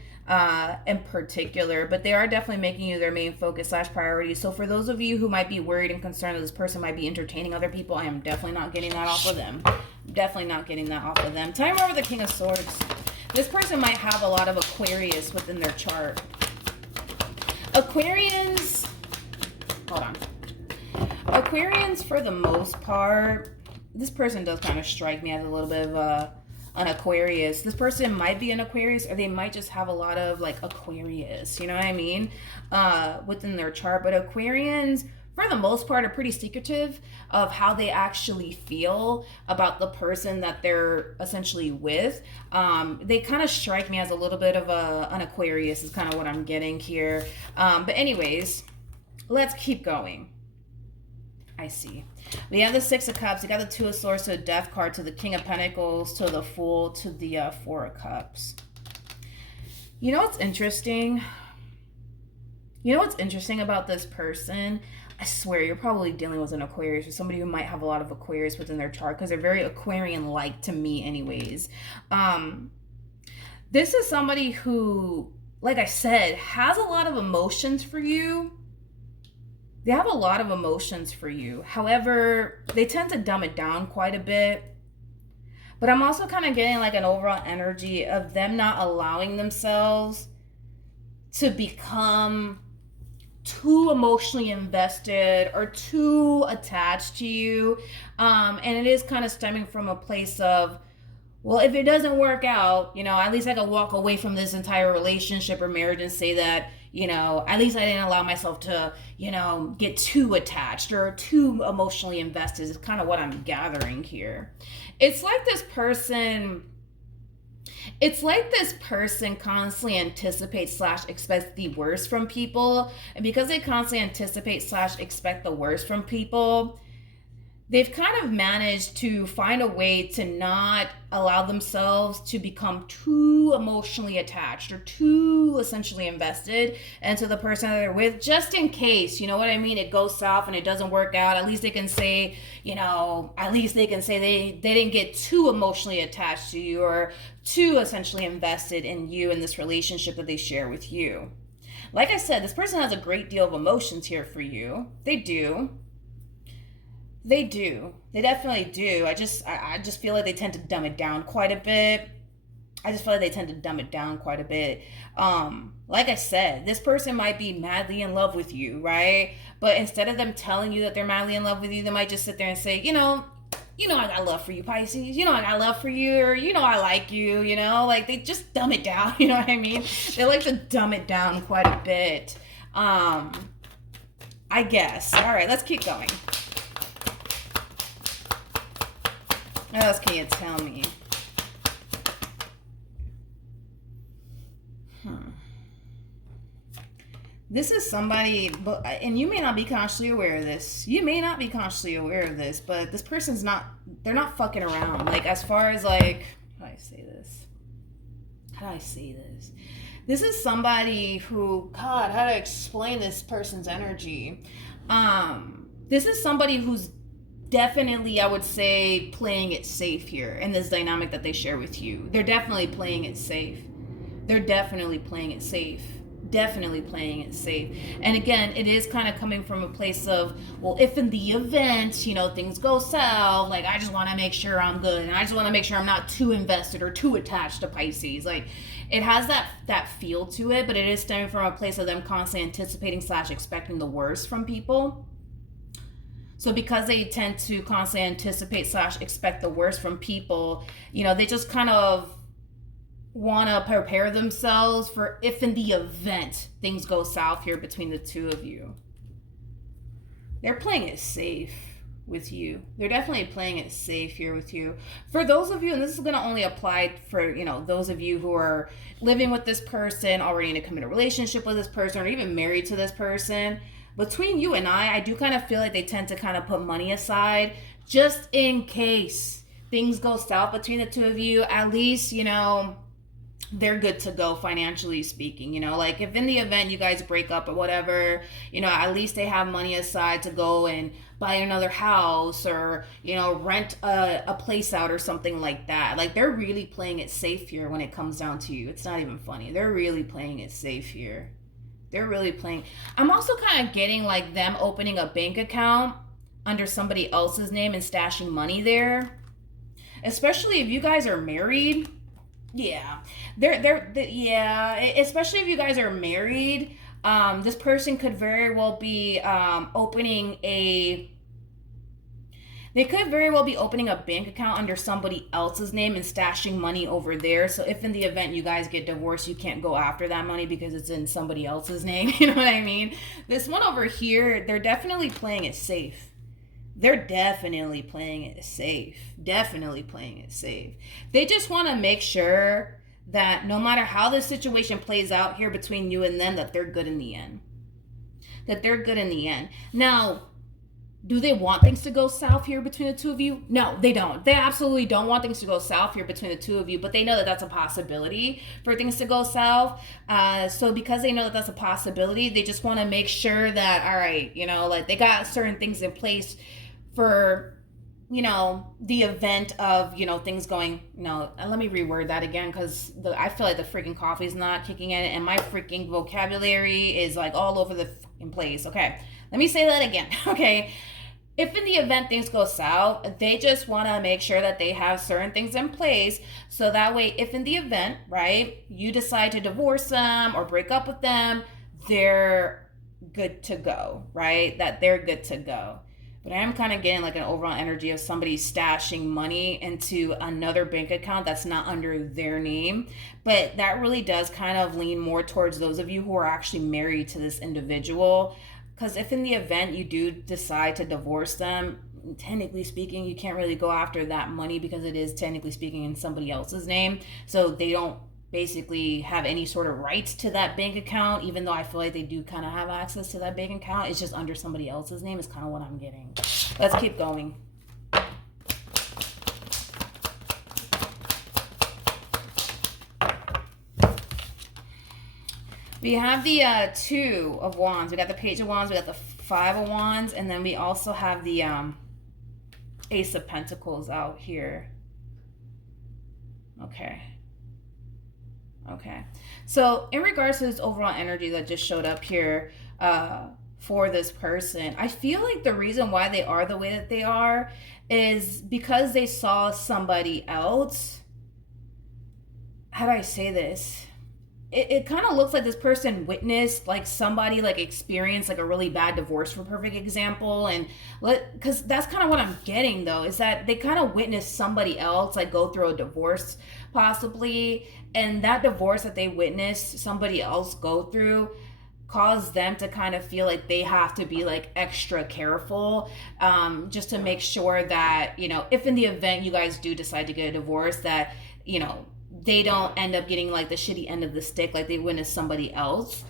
in particular, but they are definitely making you their main focus / priority. So for those of you who might be worried and concerned that this person might be entertaining other people, I am definitely not getting that off of them. Definitely not getting that off of them. Time over the King of Swords. This person might have a lot of Aquarius within their chart. Aquarians, hold on. Aquarians, for the most part, this person does kind of strike me as a little bit of an Aquarius. This person might be an Aquarius, or they might just have a lot of like Aquarius, you know what I mean, within their chart. But Aquarians, for the most part, are pretty secretive of how they actually feel about the person that they're essentially with. They kind of strike me as a little bit of an Aquarius is kind of what I'm getting here. But anyways, let's keep going. I see. We have the Six of Cups. We got the Two of Swords to the Death card, to the King of Pentacles, to the Fool, to the Four of Cups. You know what's interesting? You know what's interesting about this person? I swear, you're probably dealing with an Aquarius or somebody who might have a lot of Aquarius within their chart, because they're very Aquarian-like to me anyways. This is somebody who, like I said, has a lot of emotions for you. They have a lot of emotions for you. However, they tend to dumb it down quite a bit. But I'm also kind of getting like an overall energy of them not allowing themselves to become too emotionally invested or too attached to you. And it is kind of stemming from a place of, well, if it doesn't work out, you know, at least I can walk away from this entire relationship or marriage and say that, you know, at least I didn't allow myself to, you know, get too attached or too emotionally invested is kind of what I'm gathering here. It's like this person constantly anticipates / expects the worst from people. And because they constantly anticipate / expect the worst from people, they've kind of managed to find a way to not allow themselves to become too emotionally attached or too essentially invested into the person that they're with, just in case, you know what I mean, it goes south and it doesn't work out. At least they can say, you know, they didn't get too emotionally attached to you or too essentially invested in you in this relationship that they share with you. Like I said, this person has a great deal of emotions here for you. They do. They do. They definitely do. I just feel like they tend to dumb it down quite a bit. Like I said, this person might be madly in love with you, right? But instead of them telling you that they're madly in love with you, they might just sit there and say, you know, I got love for you, Pisces. You know, I got love for you, or, you know, I like you, you know? Like, they just dumb it down, you know what I mean? They like to dumb it down quite a bit. I guess. All right, let's keep going. What else can you tell me? This is somebody, and you may not be consciously aware of this. You may not be consciously aware of this, but this person's not, they're not fucking around. Like, as far as like, how do I say this? How do I say this? This is somebody who, God, how to explain this person's energy? This is somebody who's definitely, I would say, playing it safe here in this dynamic that they share with you. They're definitely playing it safe. They're definitely playing it safe. Definitely playing it safe. And again, it is kind of coming from a place of, well, if in the event, you know, things go south, like, I just want to make sure I'm good, and I just want to make sure I'm not too invested or too attached to Pisces. Like, it has that feel to it, but it is stemming from a place of them constantly anticipating / expecting the worst from people. So because they tend to constantly anticipate / expect the worst from people, you know, they just kind of want to prepare themselves for if in the event things go south here between the two of you. They're playing it safe with you. They're definitely playing it safe here with you. For those of you, and this is going to only apply for, you know, those of you who are living with this person, already in a committed relationship with this person, or even married to this person, between you and I do kind of feel like they tend to kind of put money aside just in case things go south between the two of you. At least, you know, they're good to go financially speaking. You know, like, if in the event you guys break up or whatever, you know, at least they have money aside to go and buy another house, or, you know, rent a place out or something like that. Like, they're really playing it safe here when it comes down to you. It's not even funny. They're really playing it safe here. They're really playing. I'm also kind of getting like them opening a bank account under somebody else's name and stashing money there. Especially if you guys are married. Yeah. Yeah. Especially if you guys are married. This person could very well be opening a bank account under somebody else's name and stashing money over there. So if in the event you guys get divorced, you can't go after that money because it's in somebody else's name. You know what I mean? This one over here, they're definitely playing it safe. They're definitely playing it safe. Definitely playing it safe. They just want to make sure that no matter how the situation plays out here between you and them, that they're good in the end. That they're good in the end. Now, do they want things to go south here between the two of you? No, they don't. They absolutely don't want things to go south here between the two of you, but they know that that's a possibility for things to go south. So because they know that that's a possibility, they just want to make sure that, all right, you know, like, they got certain things in place for, you know, the event of, you know, things going, you know, let me reword that again, because I feel like the freaking coffee's not kicking in and my freaking vocabulary is like all over the fucking place. Okay, let me say that again. Okay. If in the event things go south, they just want to make sure that they have certain things in place. So that way, if in the event, right, you decide to divorce them or break up with them, they're good to go, right? That they're good to go. But I am kind of getting like an overall energy of somebody stashing money into another bank account that's not under their name. But that really does kind of lean more towards those of you who are actually married to this individual. Because if in the event you do decide to divorce them, technically speaking, you can't really go after that money because it is technically speaking in somebody else's name. So they don't basically have any sort of rights to that bank account, even though I feel like they do kind of have access to that bank account. It's just under somebody else's name is kind of what I'm getting. Let's keep going. We have the Two of Wands. We got the Page of Wands. We got the Five of Wands. And then we also have the Ace of Pentacles out here. Okay. So in regards to this overall energy that just showed up here for this person, I feel like the reason why they are the way that they are is because they saw somebody else. How do I say this? It kind of looks like this person witnessed like somebody like experience like a really bad divorce, for perfect example. And because that's kind of what I'm getting though, is that they kind of witnessed somebody else like go through a divorce possibly. And that divorce that they witnessed somebody else go through, cause them to kind of feel like they have to be like extra careful, just to make sure that, you know, if in the event you guys do decide to get a divorce, that, you know, they don't end up getting like the shitty end of the stick like they witnessed somebody else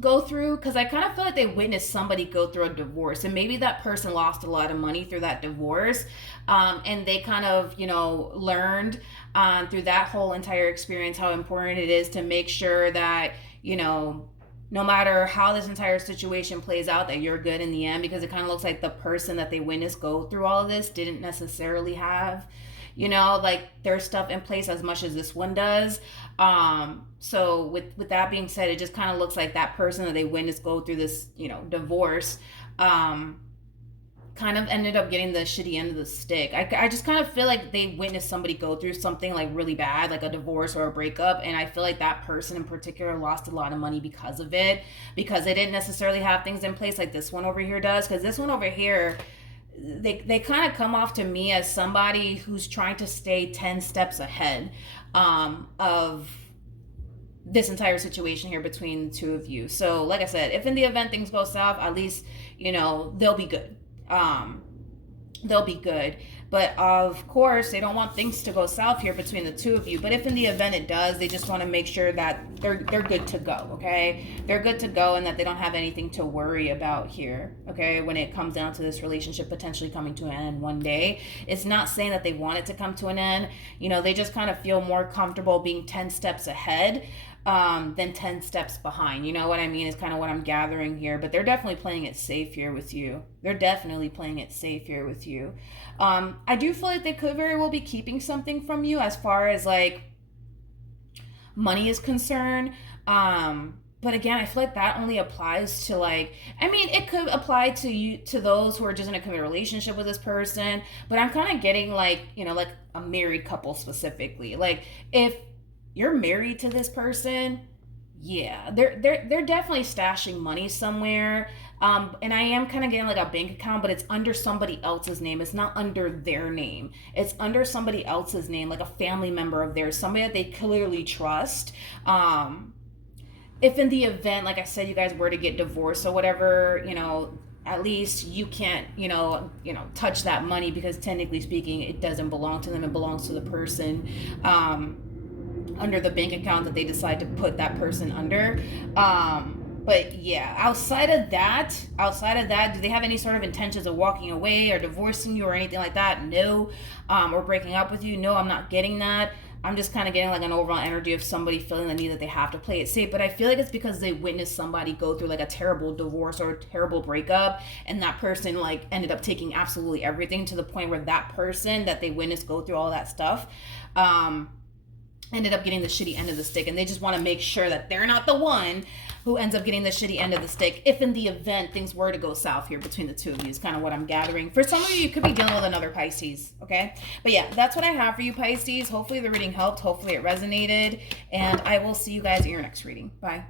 go through. Because I kind of feel like they witnessed somebody go through a divorce, and maybe that person lost a lot of money through that divorce, and they kind of, you know, learned through that whole entire experience how important it is to make sure that, you know, no matter how this entire situation plays out, that you're good in the end. Because it kind of looks like the person that they witnessed go through all of this didn't necessarily have, you know, like their stuff in place as much as this one does. So with that being said, it just kind of looks like that person that they witnessed go through this, you know, divorce, kind of ended up getting the shitty end of the stick. I just kind of feel like they witnessed somebody go through something like really bad, like a divorce or a breakup, and I feel like that person in particular lost a lot of money because of it, because they didn't necessarily have things in place like this one over here does. Because this one over here, they kind of come off to me as somebody who's trying to stay 10 steps ahead of this entire situation here between the two of you. So like I said, if in the event things go south, at least, you know, they'll be good. They'll be good. But of course, they don't want things to go south here between the two of you. But if in the event it does, they just want to make sure that they're good to go, okay? They're good to go, and that they don't have anything to worry about here, okay? When it comes down to this relationship potentially coming to an end one day. It's not saying that they want it to come to an end. You know, they just kind of feel more comfortable being 10 steps ahead than 10 steps behind. You know what I mean? Is kind of what I'm gathering here. But they're definitely playing it safe here with you. They're definitely playing it safe here with you. I do feel like they could very well be keeping something from you as far as like money is concerned. But again, I feel like that only applies to like, I mean, it could apply to you, to those who are just in a committed relationship with this person. But I'm kind of getting like, you know, like a married couple specifically. Like if you're married to this person, yeah, they're definitely stashing money somewhere. And I am kind of getting like a bank account, but it's under somebody else's name. It's not under their name. It's under somebody else's name, like a family member of theirs, somebody that they clearly trust. If in the event, like I said, you guys were to get divorced or whatever, you know, at least you can't, you know, touch that money, because technically speaking, it doesn't belong to them. It belongs to the person. Under the bank account that they decide to put that person under. But yeah, outside of that, do they have any sort of intentions of walking away or divorcing you or anything like that? No. Or breaking up with you? No, I'm not getting that. I'm just kind of getting like an overall energy of somebody feeling the need that they have to play it safe. But I feel like it's because they witnessed somebody go through like a terrible divorce or a terrible breakup, and that person like ended up taking absolutely everything, to the point where that person that they witnessed go through all that stuff ended up getting the shitty end of the stick. And they just want to make sure that they're not the one who ends up getting the shitty end of the stick if in the event things were to go south here between the two of you, is kind of what I'm gathering. For some of you, you could be dealing with another Pisces, okay? But yeah, that's what I have for you, Pisces. Hopefully the reading helped. Hopefully it resonated. And I will see you guys in your next reading. Bye.